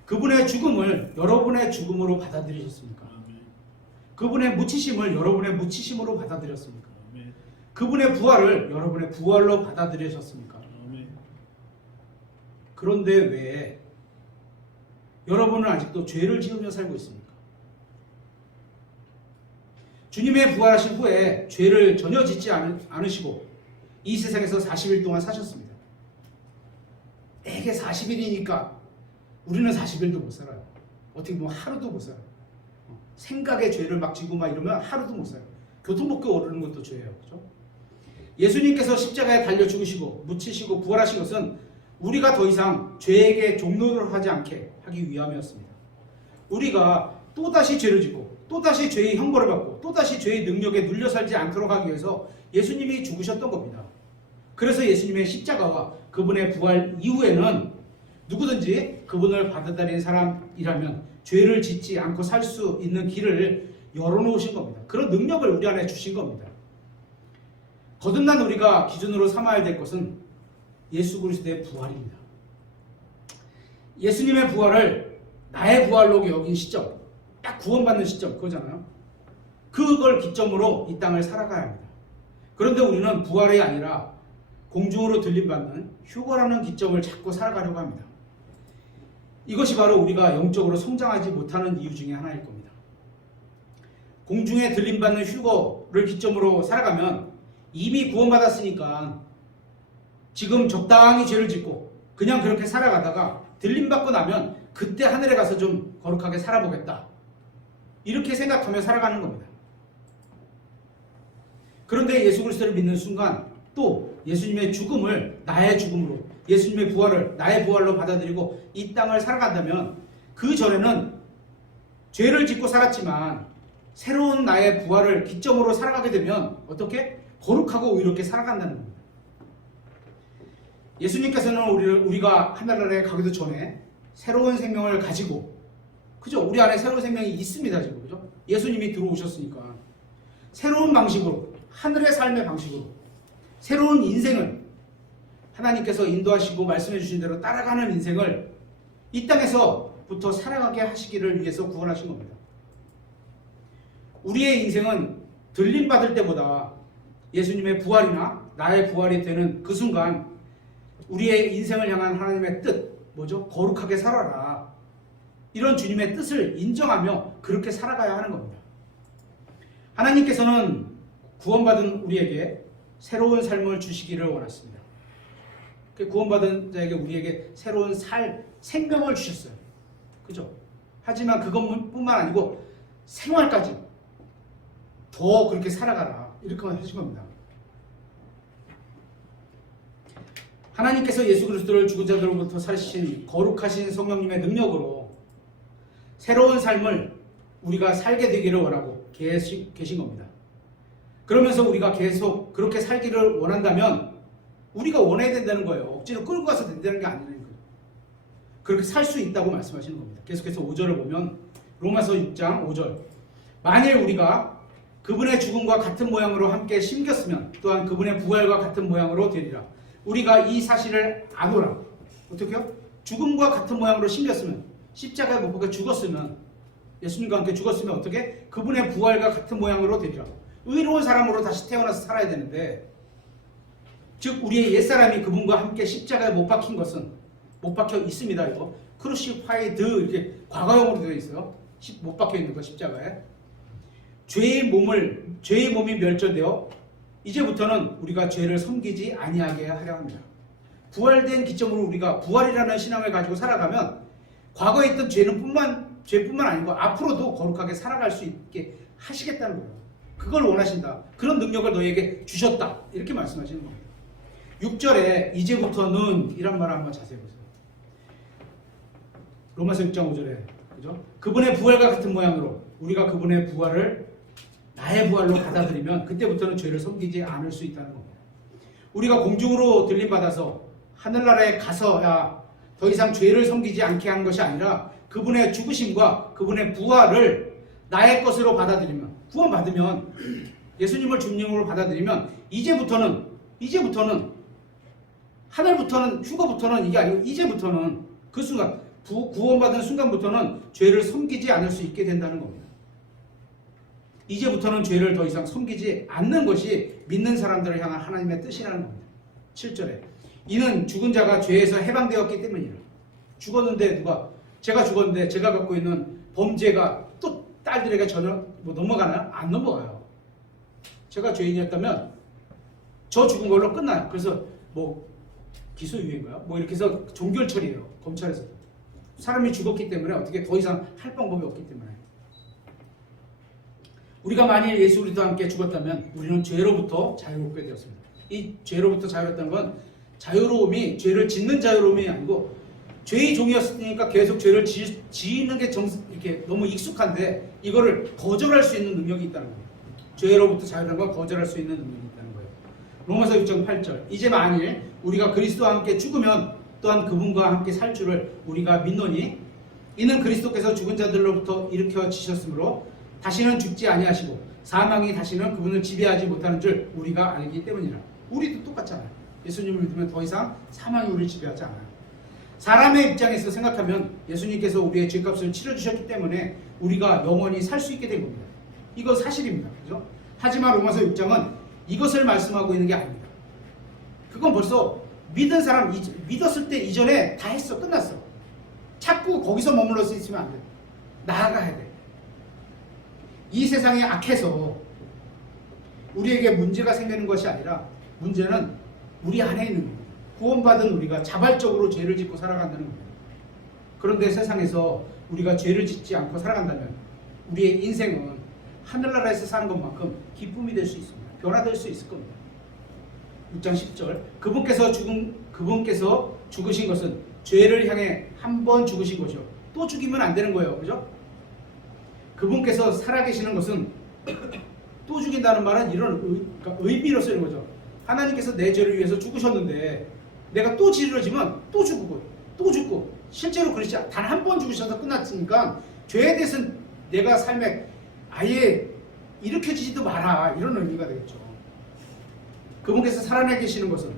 그분의 죽음을 여러분의 죽음으로 받아들이셨습니까? 네. 그분의 묻히심을 여러분의 묻히심으로 받아들였습니까? 네. 그분의 부활을 여러분의 부활로 받아들이셨습니까? 그런데 왜 여러분은 아직도 죄를 지으며 살고 있습니까? 주님의 부활하신 후에 죄를 전혀 짓지 않으시고 이 세상에서 40일 동안 사셨습니다. 에게 40일이니까 우리는 40일도 못 살아요. 어떻게 보면 하루도 못 살아요. 생각에 죄를 막 지고 막 이러면 하루도 못 살아요. 교통법규 오르는 것도 죄예요. 그렇죠? 예수님께서 십자가에 달려 죽으시고 묻히시고 부활하신 것은 우리가 더 이상 죄에게 종노를 하지 않게 하기 위함이었습니다. 우리가 또다시 죄를 짓고 또다시 죄의 형벌을 받고 또다시 죄의 능력에 눌려 살지 않도록 하기 위해서 예수님이 죽으셨던 겁니다. 그래서 예수님의 십자가와 그분의 부활 이후에는 누구든지 그분을 받아들인 사람이라면 죄를 짓지 않고 살 수 있는 길을 열어놓으신 겁니다. 그런 능력을 우리 안에 주신 겁니다. 거듭난 우리가 기준으로 삼아야 될 것은 예수 그리스도의 부활입니다. 예수님의 부활을 나의 부활로 여긴 시점, 딱 구원받는 시점 그거잖아요. 그걸 기점으로 이 땅을 살아가야 합니다. 그런데 우리는 부활이 아니라 공중으로 들림받는 휴거라는 기점을 잡고 살아가려고 합니다. 이것이 바로 우리가 영적으로 성장하지 못하는 이유 중에 하나일 겁니다. 공중에 들림받는 휴거를 기점으로 살아가면 이미 구원받았으니까 지금 적당히 죄를 짓고 그냥 그렇게 살아가다가 들림받고 나면 그때 하늘에 가서 좀 거룩하게 살아보겠다. 이렇게 생각하며 살아가는 겁니다. 그런데 예수 그리스도를 믿는 순간 또 예수님의 죽음을 나의 죽음으로, 예수님의 부활을 나의 부활로 받아들이고 이 땅을 살아간다면 그 전에는 죄를 짓고 살았지만 새로운 나의 부활을 기점으로 살아가게 되면 어떻게? 거룩하고 의롭게 살아간다는 겁니다. 예수님께서는 우리가 하늘나라에 가기도 전에 새로운 생명을 가지고, 그죠? 우리 안에 새로운 생명이 있습니다, 지금. 그죠? 예수님이 들어오셨으니까. 새로운 방식으로, 하늘의 삶의 방식으로, 새로운 인생을 하나님께서 인도하시고 말씀해 주신 대로 따라가는 인생을 이 땅에서부터 살아가게 하시기를 위해서 구원하신 겁니다. 우리의 인생은 들림받을 때보다 예수님의 부활이나 나의 부활이 되는 그 순간 우리의 인생을 향한 하나님의 뜻, 뭐죠? 거룩하게 살아라. 이런 주님의 뜻을 인정하며 그렇게 살아가야 하는 겁니다. 하나님께서는 구원받은 우리에게 새로운 삶을 주시기를 원하십니다. 구원받은 자에게 우리에게 새로운 생명을 주셨어요. 그죠? 하지만 그것뿐만 아니고 생활까지 더 그렇게 살아가라. 이렇게만 하신 겁니다. 하나님께서 예수 그리스도를 죽은 자들로부터 살리신 거룩하신 성령님의 능력으로 새로운 삶을 우리가 살게 되기를 원하고 계신 겁니다. 그러면서 우리가 계속 그렇게 살기를 원한다면 우리가 원해야 된다는 거예요. 억지로 끌고 가서 된다는 게 아니라는 거예요. 그렇게 살 수 있다고 말씀하시는 겁니다. 계속해서 5절을 보면 로마서 6장 5절, 만일 우리가 그분의 죽음과 같은 모양으로 함께 심겼으면 또한 그분의 부활과 같은 모양으로 되리라. 우리가 이 사실을 아노라. 어떻게요? 죽음과 같은 모양으로 심겼으면, 십자가에 못 박혀 죽었으면, 예수님과 함께 죽었으면 어떻게? 그분의 부활과 같은 모양으로 되리라. 의로운 사람으로 다시 태어나서 살아야 되는데, 즉 우리의 옛사람이 그분과 함께 십자가에 못 박힌 것은, 못 박혀 있습니다. 이거 크루시파이드 이렇게 과거형으로 되어 있어요. 못 박혀 있는 거 십자가에. 죄의 몸이 멸절되어 이제부터는 우리가 죄를 섬기지 아니하게 하려 합니다. 부활된 기점으로 우리가 부활이라는 신앙을 가지고 살아가면 과거에 있던 죄뿐만 아니고 앞으로도 거룩하게 살아갈 수 있게 하시겠다는 거예요. 그걸 원하신다. 그런 능력을 너희에게 주셨다. 이렇게 말씀하시는 겁니다. 6절에 이제부터는 이란 말을 한번 자세히 보세요. 로마서 6장 5절에 그죠? 그분의 부활과 같은 모양으로 우리가 그분의 부활을 나의 부활로 받아들이면 그때부터는 죄를 섬기지 않을 수 있다는 겁니다. 우리가 공중으로 들림받아서 하늘나라에 가서야 더 이상 죄를 섬기지 않게 하는 것이 아니라 그분의 죽으심과 그분의 부활을 나의 것으로 받아들이면, 구원받으면, 예수님을 주님으로 받아들이면 이제부터는 하늘부터는, 휴거부터는 이게 아니고 이제부터는 그 순간, 구원받은 순간부터는 죄를 섬기지 않을 수 있게 된다는 겁니다. 이제부터는 죄를 더 이상 섬기지 않는 것이 믿는 사람들을 향한 하나님의 뜻이라는 겁니다. 7절에 이는 죽은 자가 죄에서 해방되었기 때문이라. 죽었는데 제가 죽었는데 제가 갖고 있는 범죄가 또 딸들에게 전혀 넘어가나요? 안 넘어가요. 제가 죄인이었다면 저 죽은 걸로 끝나요. 그래서 기소유예인가요? 이렇게 해서 종결 처리해요. 검찰에서. 사람이 죽었기 때문에 어떻게 더 이상 할 방법이 없기 때문에. 우리가 만일 예수 그리스도와 함께 죽었다면 우리는 죄로부터 자유롭게 되었습니다. 이 죄로부터 자유롭다는 건 자유로움이 죄를 짓는 자유로움이 아니고 죄의 종이었으니까 계속 죄를 지는 게 이렇게 너무 익숙한데 이거를 거절할 수 있는 능력이 있다는 거예요. 죄로부터 자유라는 건 거절할 수 있는 능력이 있다는 거예요. 로마서 6장 8절 이제 만일 우리가 그리스도와 함께 죽으면 또한 그분과 함께 살 줄을 우리가 믿노니 이는 그리스도께서 죽은 자들로부터 일으켜 지셨으므로 다시는 죽지 아니하시고 사망이 다시는 그분을 지배하지 못하는 줄 우리가 알기 때문이라. 우리도 똑같잖아요. 예수님을 믿으면 더 이상 사망이 우리를 지배하지 않아요. 사람의 입장에서 생각하면 예수님께서 우리의 죄값을 치러주셨기 때문에 우리가 영원히 살 수 있게 된 겁니다. 이건 사실입니다. 그죠? 하지만 로마서 6장은 이것을 말씀하고 있는 게 아닙니다. 그건 벌써 믿은 사람, 믿었을 때 이전에 다 했어. 끝났어. 자꾸 거기서 머물러 있으면 안 돼. 나아가야 돼. 이 세상이 악해서 우리에게 문제가 생기는 것이 아니라 문제는 우리 안에 있는 겁니다. 구원받은 우리가 자발적으로 죄를 짓고 살아간다는 겁니다. 그런데 세상에서 우리가 죄를 짓지 않고 살아간다면 우리의 인생은 하늘나라에서 사는 것만큼 기쁨이 될 수 있습니다. 변화될 수 있을 겁니다. 6장 10절 그분께서 죽으신 것은 죄를 향해 한 번 죽으신 것이요. 또 죽이면 안 되는 거예요. 그죠? 그분께서 살아계시는 것은 또 죽인다는 말은 이런 의미로 쓰는 거죠. 하나님께서 내 죄를 위해서 죽으셨는데 내가 또 지르러지면 또 죽고 또 죽고 실제로 그렇지 단 한 번 죽으셔서 끝났으니까 죄에 대해서는 내가 삶에 아예 일으켜지지도 마라 이런 의미가 되겠죠. 그분께서 살아계시는 것은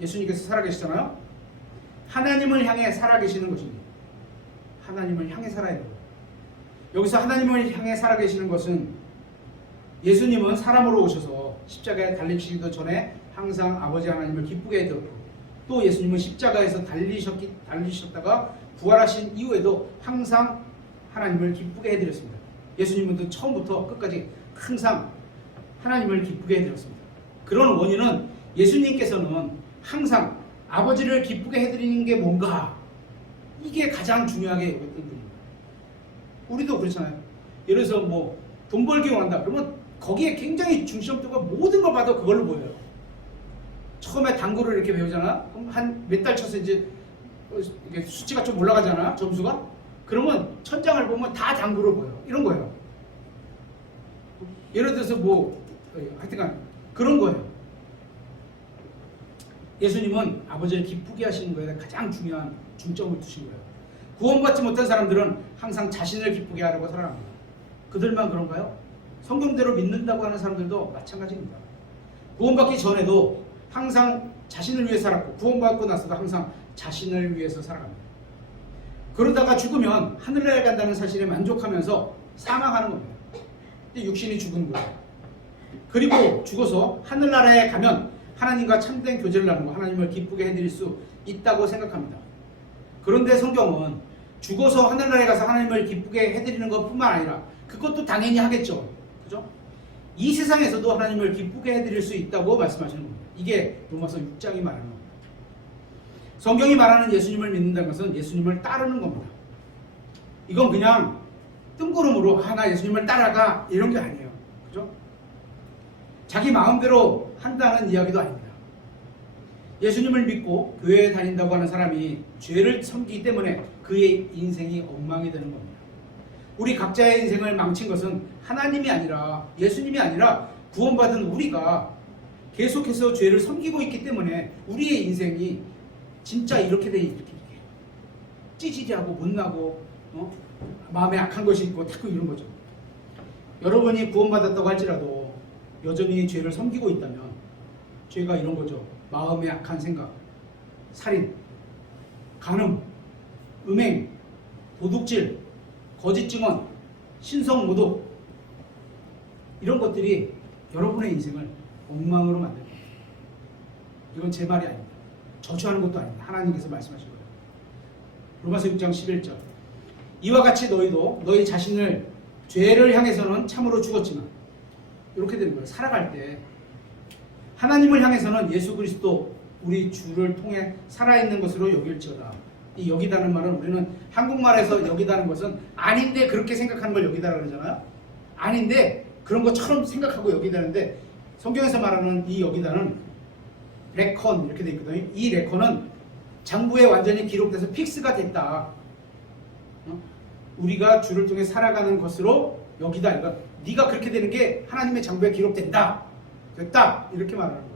예수님께서 살아계시잖아요. 하나님을 향해 살아계시는 것입니다. 하나님을 향해 살아야 돼요. 여기서 하나님을 향해 살아계시는 것은 예수님은 사람으로 오셔서 십자가에 달리시기도 전에 항상 아버지 하나님을 기쁘게 해드렸고 또 예수님은 십자가에서 달리셨다가 부활하신 이후에도 항상 하나님을 기쁘게 해드렸습니다. 예수님은 처음부터 끝까지 항상 하나님을 기쁘게 해드렸습니다. 그런 원인은 예수님께서는 항상 아버지를 기쁘게 해드리는 게 뭔가 이게 가장 중요하게 여겼던 분입니다. 우리도 그렇잖아요. 예를 들어서 돈 벌기 원한다 그러면 거기에 굉장히 중점도가 모든 걸 봐도 그걸로 보여요. 처음에 당구를 이렇게 배우잖아. 그럼 한 몇 달 쳐서 이제 이게 수치가 좀 올라가잖아. 점수가. 그러면 천장을 보면 다 당구로 보여. 이런 거예요. 예를 들어서 하여튼간 그런 거예요. 예수님은 아버지를 기쁘게 하시는 거에 가장 중요한 중점을 두신 거예요. 구원받지 못한 사람들은 항상 자신을 기쁘게 하려고 살아갑니다. 그들만 그런가요? 성경대로 믿는다고 하는 사람들도 마찬가지입니다. 구원받기 전에도 항상 자신을 위해 살았고 구원받고 나서도 항상 자신을 위해서 살아갑니다. 그러다가 죽으면 하늘나라에 간다는 사실에 만족하면서 사망하는 겁니다. 육신이 죽은 거예요. 그리고 죽어서 하늘나라에 가면 하나님과 참된 교제를 나누고 하나님을 기쁘게 해드릴 수 있다고 생각합니다. 그런데 성경은 죽어서 하늘나라에 가서 하나님을 기쁘게 해드리는 것뿐만 아니라 그것도 당연히 하겠죠. 그죠? 이 세상에서도 하나님을 기쁘게 해드릴 수 있다고 말씀하시는 겁니다. 이게 로마서 6장이 말하는 겁니다. 성경이 말하는 예수님을 믿는다는 것은 예수님을 따르는 겁니다. 이건 그냥 뜬구름으로 나 예수님을 따라가 이런 게 아니에요. 그죠? 자기 마음대로 한다는 이야기도 아닙니다. 예수님을 믿고 교회에 다닌다고 하는 사람이 죄를 섬기기 때문에 그의 인생이 엉망이 되는 겁니다. 우리 각자의 인생을 망친 것은 하나님이 아니라 예수님이 아니라 구원받은 우리가 계속해서 죄를 섬기고 있기 때문에 우리의 인생이 진짜 이렇게 찌질하고 못나고 마음에 악한 것이 있고 자꾸 이런 거죠. 여러분이 구원받았다고 할지라도 여전히 죄를 섬기고 있다면 죄가 이런 거죠. 마음에 악한 생각, 살인, 간음, 음행, 도둑질, 거짓 증언, 신성모독, 이런 것들이 여러분의 인생을 엉망으로 만들 겁니다. 이건 제 말이 아닙니다. 저주하는 것도 아닙니다. 하나님께서 말씀하신 거예요. 로마서 6장 11절. 이와 같이 너희도 너희 자신을 죄를 향해서는 참으로 죽었지만, 이렇게 되는 거예요. 살아갈 때 하나님을 향해서는 예수 그리스도 우리 주를 통해 살아있는 것으로 여길지어다. 이 여기다는 말은, 우리는 한국말에서 여기다는 것은 아닌데 그렇게 생각하는 걸 여기다 그러잖아요. 아닌데 그런 것처럼 생각하고 여기다는데, 성경에서 말하는 이 여기다는 레컨 이렇게 돼 있거든요. 이 레컨은 장부에 완전히 기록돼서 픽스가 됐다. 우리가 주를 통해 살아가는 것으로 여기다. 그러니까 네가 그렇게 되는 게 하나님의 장부에 기록된다. 됐다. 이렇게 말하는 거예요.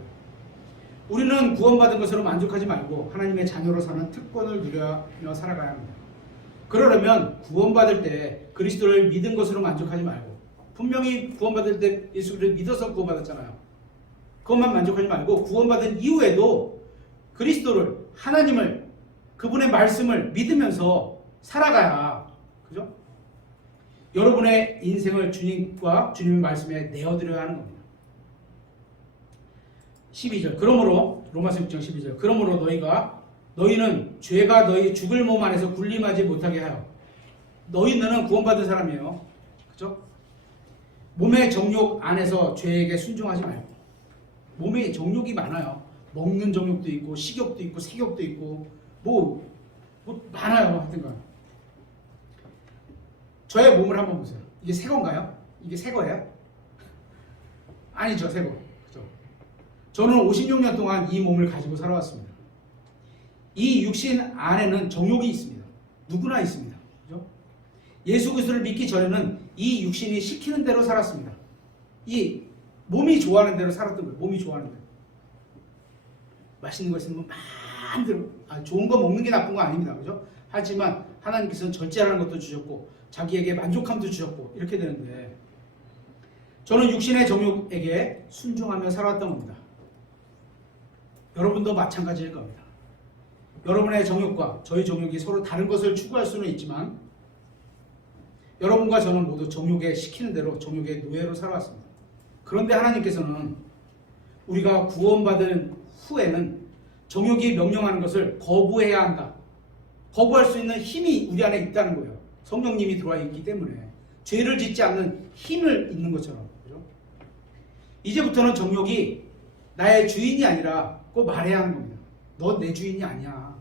우리는 구원받은 것으로 만족하지 말고 하나님의 자녀로 사는 특권을 누리며 살아가야 합니다. 그러려면 구원받을 때 그리스도를 믿은 것으로 만족하지 말고, 분명히 구원받을 때 예수를 믿어서 구원받았잖아요. 그것만 만족하지 말고 구원받은 이후에도 그리스도를, 하나님을, 그분의 말씀을 믿으면서 살아가야, 그죠? 여러분의 인생을 주님과 주님의 말씀에 내어드려야 하는 겁니다. 12절. 그러므로 로마서 6장 12절. 그러므로 너희는 죄가 너희 죽을 몸 안에서 군림하지 못하게 하여. 너희는 구원받은 사람이에요. 그죠? 몸의 정욕 안에서 죄에게 순종하지 말고. 몸에 정욕이 많아요. 먹는 정욕도 있고, 식욕도 있고, 색욕도 있고, 뭐 많아요. 하여튼간. 저의 몸을 한번 보세요. 이게 새 건가요? 이게 새 거예요? 아니죠, 새 거. 그죠? 저는 56년 동안 이 몸을 가지고 살아왔습니다. 이 육신 안에는 정욕이 있습니다. 누구나 있습니다. 그죠? 예수 그리스도를 믿기 전에는 이 육신이 시키는 대로 살았습니다. 이 몸이 좋아하는 대로 살았던 거예요. 몸이 좋아하는 대로. 맛있는 거 있으면 마음대로, 좋은 거 먹는 게 나쁜 거 아닙니다. 그죠? 하지만 하나님께서는 절제하라는 것도 주셨고, 자기에게 만족함도 주셨고, 이렇게 되는데, 저는 육신의 정욕에게 순종하며 살아왔던 겁니다. 여러분도 마찬가지일 겁니다. 여러분의 정욕과 저희 정욕이 서로 다른 것을 추구할 수는 있지만, 여러분과 저는 모두 정욕에 시키는 대로 정욕의 노예로 살아왔습니다. 그런데 하나님께서는 우리가 구원받은 후에는 정욕이 명령하는 것을 거부해야 한다. 거부할 수 있는 힘이 우리 안에 있다는 거예요. 성령님이 들어와 있기 때문에. 죄를 짓지 않는 힘을 있는 것처럼. 그죠? 이제부터는 정욕이 나의 주인이 아니라 꼭 말해야 하는 겁니다. 너 내 주인이 아니야.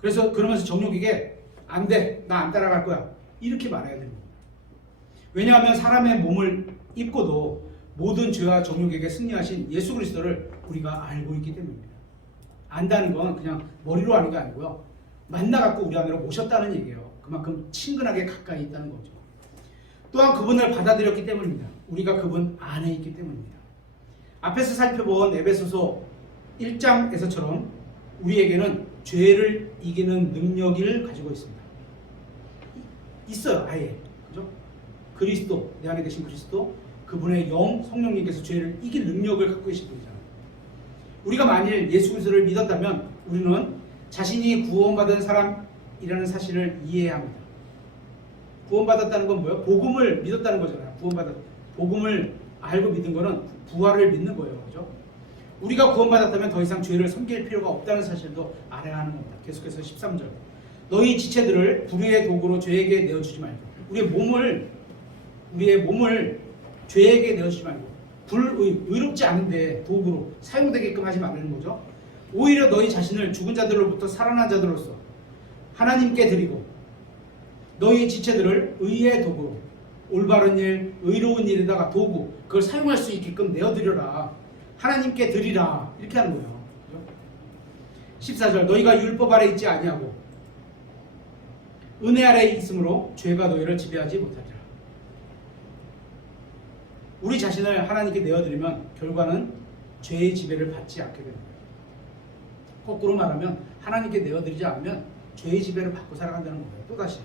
그러면서 정욕에게 안 돼. 나 안 따라갈 거야. 이렇게 말해야 됩니다. 왜냐하면 사람의 몸을 입고도 모든 죄와 정욕에게 승리하신 예수 그리스도를 우리가 알고 있기 때문입니다. 안다는 건 그냥 머리로 아는 게 아니고요. 만나갖고 우리 안으로 모셨다는 얘기예요. 그만큼 친근하게 가까이 있다는 거죠. 또한 그분을 받아들였기 때문입니다. 우리가 그분 안에 있기 때문입니다. 앞에서 살펴본 에베소서 1장에서처럼 우리에게는 죄를 이기는 능력을 가지고 있습니다. 있어요, 아예. 그죠? 그리스도, 내 안에 계신 그리스도, 그분의 영, 성령님께서 죄를 이길 능력을 갖고 계신 분이잖아요. 우리가 만일 예수 그리스도를 믿었다면 우리는 자신이 구원받은 사람이라는 사실을 이해해야 합니다. 구원받았다는 건 뭐예요? 복음을 믿었다는 거잖아요. 복음을 알고 믿은 거는 부활을 믿는 거예요. 그죠? 우리가 구원받았다면 더 이상 죄를 섬길 필요가 없다는 사실도 알아야 하는 겁니다. 계속해서 13절. 너희 지체들을 불의의 도구로 죄에게 내어주지 말고. 우리의 몸을 죄에게 내어주지 말고. 의롭지 않은데 도구로 사용되게끔 하지 말라는 거죠. 오히려 너희 자신을 죽은 자들로부터 살아난 자들로서 하나님께 드리고, 너희 지체들을 의의 도구로, 올바른 일, 의로운 일에다가 도구, 그걸 사용할 수 있게끔 내어드려라. 하나님께 드리라. 이렇게 하는 거예요. 14절. 너희가 율법 아래 있지 아니하고 은혜 아래 있으므로 죄가 너희를 지배하지 못하리라. 우리 자신을 하나님께 내어드리면 결과는 죄의 지배를 받지 않게 됩니다. 거꾸로 말하면 하나님께 내어드리지 않으면 죄의 지배를 받고 살아간다는 거예요. 또다시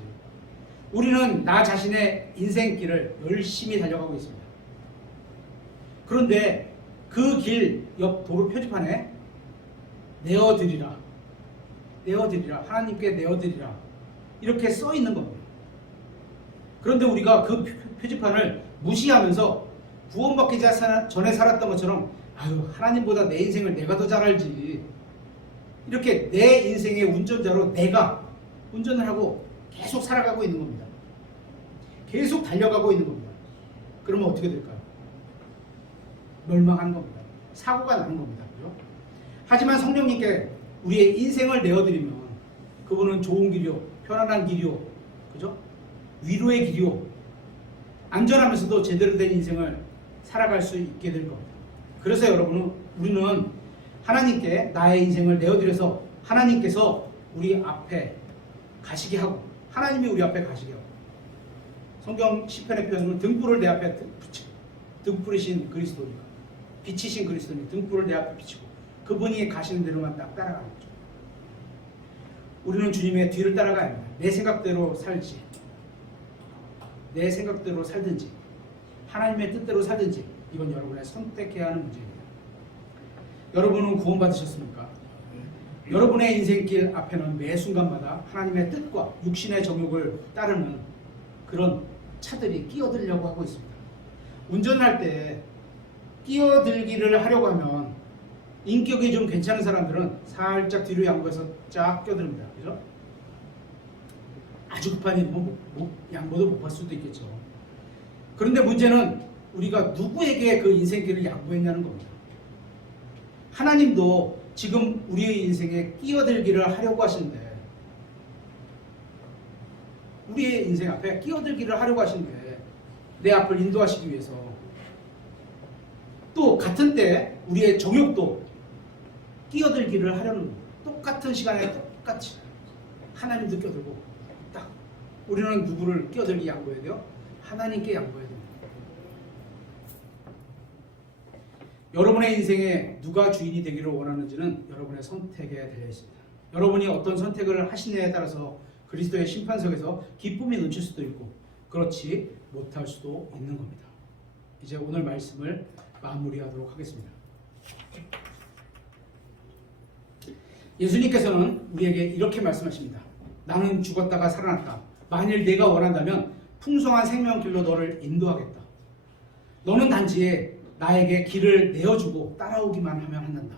우리는 나 자신의 인생길을 열심히 달려가고 있습니다. 그런데 그 길 옆 도로 표지판에 내어드리라, 하나님께 내어드리라 이렇게 써 있는 겁니다. 그런데 우리가 그 표지판을 무시하면서 구원받기 전에 살았던 것처럼 아유 하나님보다 내 인생을 내가 더 잘 알지, 이렇게 내 인생의 운전자로 내가 운전을 하고 계속 살아가고 있는 겁니다. 계속 달려가고 있는 겁니다. 그러면 어떻게 될까요? 멸망하는 겁니다. 사고가 나는 겁니다. 그죠? 하지만 성령님께 우리의 인생을 내어드리면 그분은 좋은 길이요, 편안한 길이요, 그죠? 위로의 길이요, 안전하면서도 제대로 된 인생을 살아갈 수 있게 될 겁니다. 그래서 여러분은 우리는 하나님께 나의 인생을 내어드려서 하나님께서 우리 앞에 가시게 하고, 하나님이 우리 앞에 가시게 하고, 성경 시편의 표현은 등불을 내 앞에 붙이고, 등불이신 그리스도니까, 빛이신 그리스도니 등불을 내 앞에 비치고 그분이 가시는 대로만 딱 따라가는 거죠. 우리는 주님의 뒤를 따라가야 합니다. 내 생각대로 살지, 내 생각대로 살든지 하나님의 뜻대로 살든지 이건 여러분의 선택해야 하는 문제입니다. 여러분은 구원받으셨습니까? 여러분의 인생길 앞에는 매 순간마다 하나님의 뜻과 육신의 정욕을 따르는 그런 차들이 끼어들려고 하고 있습니다. 운전할 때 끼어들기를 하려고 하면 인격이 좀 괜찮은 사람들은 살짝 뒤로 양보해서 쫙 끼어듭니다. 그죠? 아주 급한 일이면 양보도 못 할 수도 있겠죠. 그런데 문제는 우리가 누구에게 그 인생길을 양보했냐는 겁니다. 하나님도 지금 우리의 인생에 끼어들기를 하려고 하시는데, 우리의 인생 앞에 끼어들기를 하려고 하시는데 내 앞을 인도하시기 위해서 또 같은 때 우리의 정욕도 끼어들기를 하려는 겁니다. 똑같은 시간에 똑같이 하나님도 끼어들고, 딱 우리는 누구를 끼어들기 양보해야 돼요? 하나님께 양보해야 됩니다. 여러분의 인생에 누가 주인이 되기를 원하는지는 여러분의 선택에 달려 있습니다. 여러분이 어떤 선택을 하시느냐에 따라서 그리스도의 심판석에서 기쁨이 넘칠 수도 있고 그렇지 못할 수도 있는 겁니다. 이제 오늘 말씀을 마무리하도록 하겠습니다. 예수님께서는 우리에게 이렇게 말씀하십니다. 나는 죽었다가 살아났다. 만일 내가 원한다면 풍성한 생명길로 너를 인도하겠다. 너는 단지 나에게 길을 내어주고 따라오기만 하면 한단다.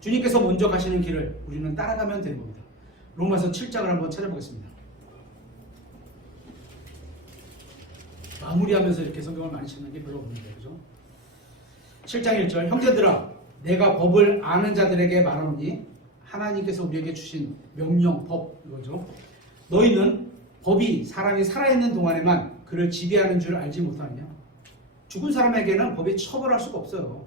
주님께서 먼저 가시는 길을 우리는 따라가면 되는 겁니다. 로마서 7장을 한번 찾아보겠습니다. 마무리하면서 이렇게 성경을 많이 찾는 게 별로 없는데, 그죠? 7장 1절, 형제들아 내가 법을 아는 자들에게 말하노니, 하나님께서 우리에게 주신 명령, 법, 이거죠. 너희는 법이 사람이 살아있는 동안에만 그를 지배하는 줄 알지 못하느냐? 죽은 사람에게는 법이 처벌할 수가 없어요.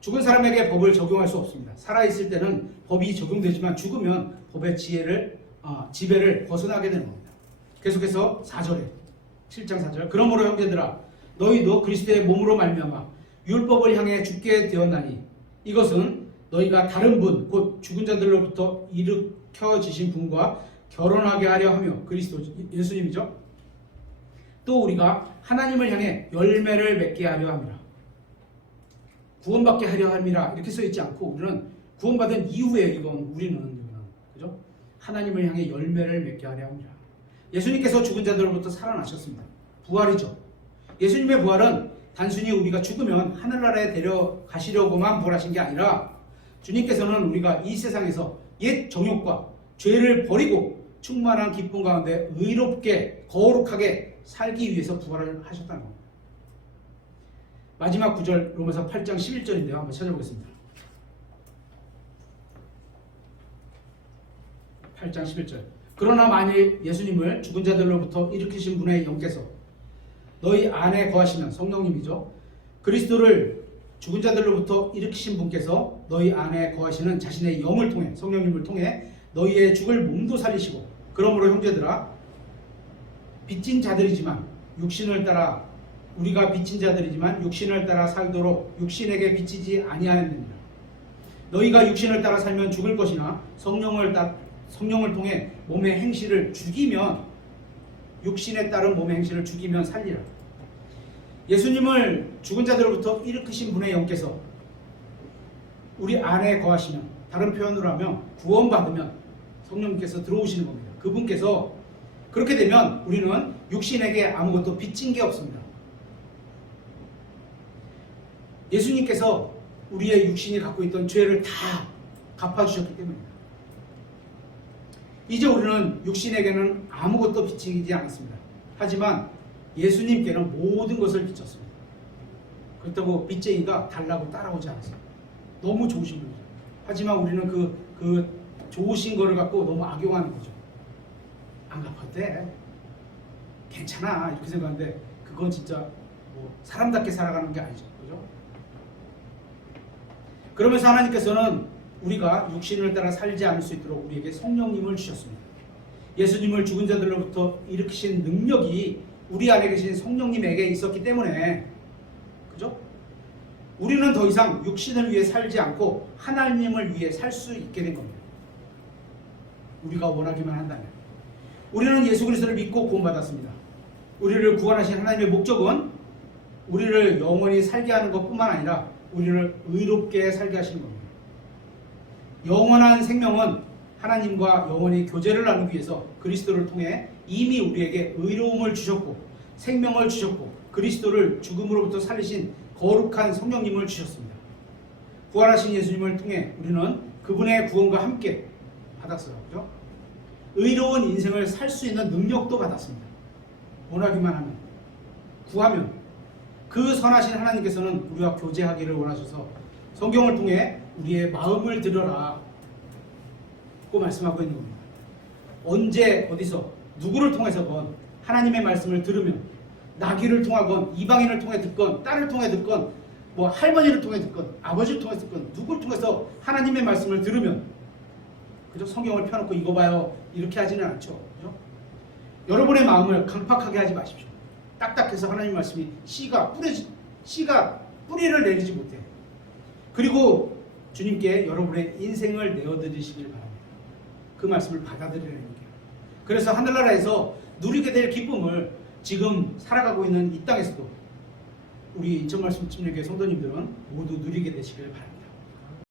죽은 사람에게 법을 적용할 수 없습니다. 살아있을 때는 법이 적용되지만 죽으면 법의 지배를 벗어나게 되는 겁니다. 계속해서 4절에 7장 4절, 그러므로 형제들아 너희도 그리스도의 몸으로 말미암아 율법을 향해 죽게 되었나니 이것은 너희가 다른 분 곧 죽은 자들로부터 일으켜지신 분과 결혼하게 하려 하며, 그리스도 예수님이죠. 또 우리가 하나님을 향해 열매를 맺게 하려 함이라. 구원받게 하려 함이라 이렇게 써있지 않고 우리는 구원받은 이후에 우리는 그죠? 하나님을 향해 열매를 맺게 하려 합니다. 예수님께서 죽은 자들로부터 살아나셨습니다. 부활이죠. 예수님의 부활은 단순히 우리가 죽으면 하늘나라에 데려가시려고만 부활하신 게 아니라 주님께서는 우리가 이 세상에서 옛 정욕과 죄를 버리고 충만한 기쁨 가운데 의롭게 거룩하게 살기 위해서 부활을 하셨다는 겁니다. 마지막 구절 로마서 8장 11절인데요. 한번 찾아보겠습니다. 8장 11절, 그러나 만일 예수님을 죽은 자들로부터 일으키신 분의 영께서 너희 안에 거하시면, 성령님이죠. 그리스도를 죽은 자들로부터 일으키신 분께서 너희 안에 거하시는 자신의 영을 통해, 성령님을 통해 너희의 죽을 몸도 살리시고, 그러므로 형제들아 빚진 자들이지만 육신을 따라, 우리가 빚진 자들이지만 육신을 따라 살도록 육신에게 빚지지 아니하였느니라. 너희가 육신을 따라 살면 죽을 것이나 성령을 통해 몸의 행실을 죽이면, 육신에 따른 몸의 행실을 죽이면 살리라. 예수님을 죽은 자들로부터 일으키신 분의 영께서 우리 안에 거하시면, 다른 표현으로 하면 구원받으면 성령님께서 들어오시는 겁니다. 그분께서 그렇게 되면 우리는 육신에게 아무것도 빚진 게 없습니다. 예수님께서 우리의 육신이 갖고 있던 죄를 다 갚아주셨기 때문입니다. 이제 우리는 육신에게는 아무것도 비치지 않았습니다. 하지만 예수님께는 모든 것을 비쳤습니다. 그렇다고 빚쟁이가 달라고 따라오지 않았습니다. 너무 좋으신 분이죠. 하지만 우리는 그 좋으신 거를 갖고 너무 악용하는 거죠. 안 갚아도 돼. 괜찮아. 이렇게 생각하는데 그건 진짜 뭐 사람답게 살아가는 게 아니죠. 그죠? 그러면서 하나님께서는 우리가 육신을 따라 살지 않을 수 있도록 우리에게 성령님을 주셨습니다. 예수님을 죽은 자들로부터 일으키신 능력이 우리 안에 계신 성령님에게 있었기 때문에, 그죠? 우리는 더 이상 육신을 위해 살지 않고 하나님을 위해 살 수 있게 된 겁니다. 우리가 원하기만 한다면. 우리는 예수 그리스도를 믿고 구원받았습니다. 우리를 구원하신 하나님의 목적은 우리를 영원히 살게 하는 것뿐만 아니라 우리를 의롭게 살게 하시는 겁니다. 영원한 생명은 하나님과 영원히 교제를 나누기 위해서 그리스도를 통해 이미 우리에게 의로움을 주셨고 생명을 주셨고 그리스도를 죽음으로부터 살리신 거룩한 성령님을 주셨습니다. 부활하신 예수님을 통해 우리는 그분의 구원과 함께 받았어요. 그죠? 의로운 인생을 살 수 있는 능력도 받았습니다. 원하기만 하면, 구하면. 그 선하신 하나님께서는 우리와 교제하기를 원하셔서 성경을 통해 우리의 마음을 들여라 고 말씀하고 있는 겁니다. 언제 어디서 누구를 통해서건 하나님의 말씀을 들으면 나귀를 통하건 이방인을 통해 듣건 딸을 통해 듣건 뭐 할머니를 통해 듣건 아버지를 통해 듣건 누구를 통해서 하나님의 말씀을 들으면, 그죠? 성경을 펴놓고 이거 봐요 이렇게 하지는 않죠. 그죠? 여러분의 마음을 강팍하게 하지 마십시오. 딱딱해서 하나님 말씀이 씨가 뿌리를 내리지 못해. 그리고 주님께 여러분의 인생을 내어드리시길 바랍니다. 그 말씀을 받아들이라는 얘기예요. 그래서 하늘나라에서 누리게 될 기쁨을 지금 살아가고 있는 이 땅에서도 우리 인천말씀 침례교회 성도님들은 모두 누리게 되시길 바랍니다.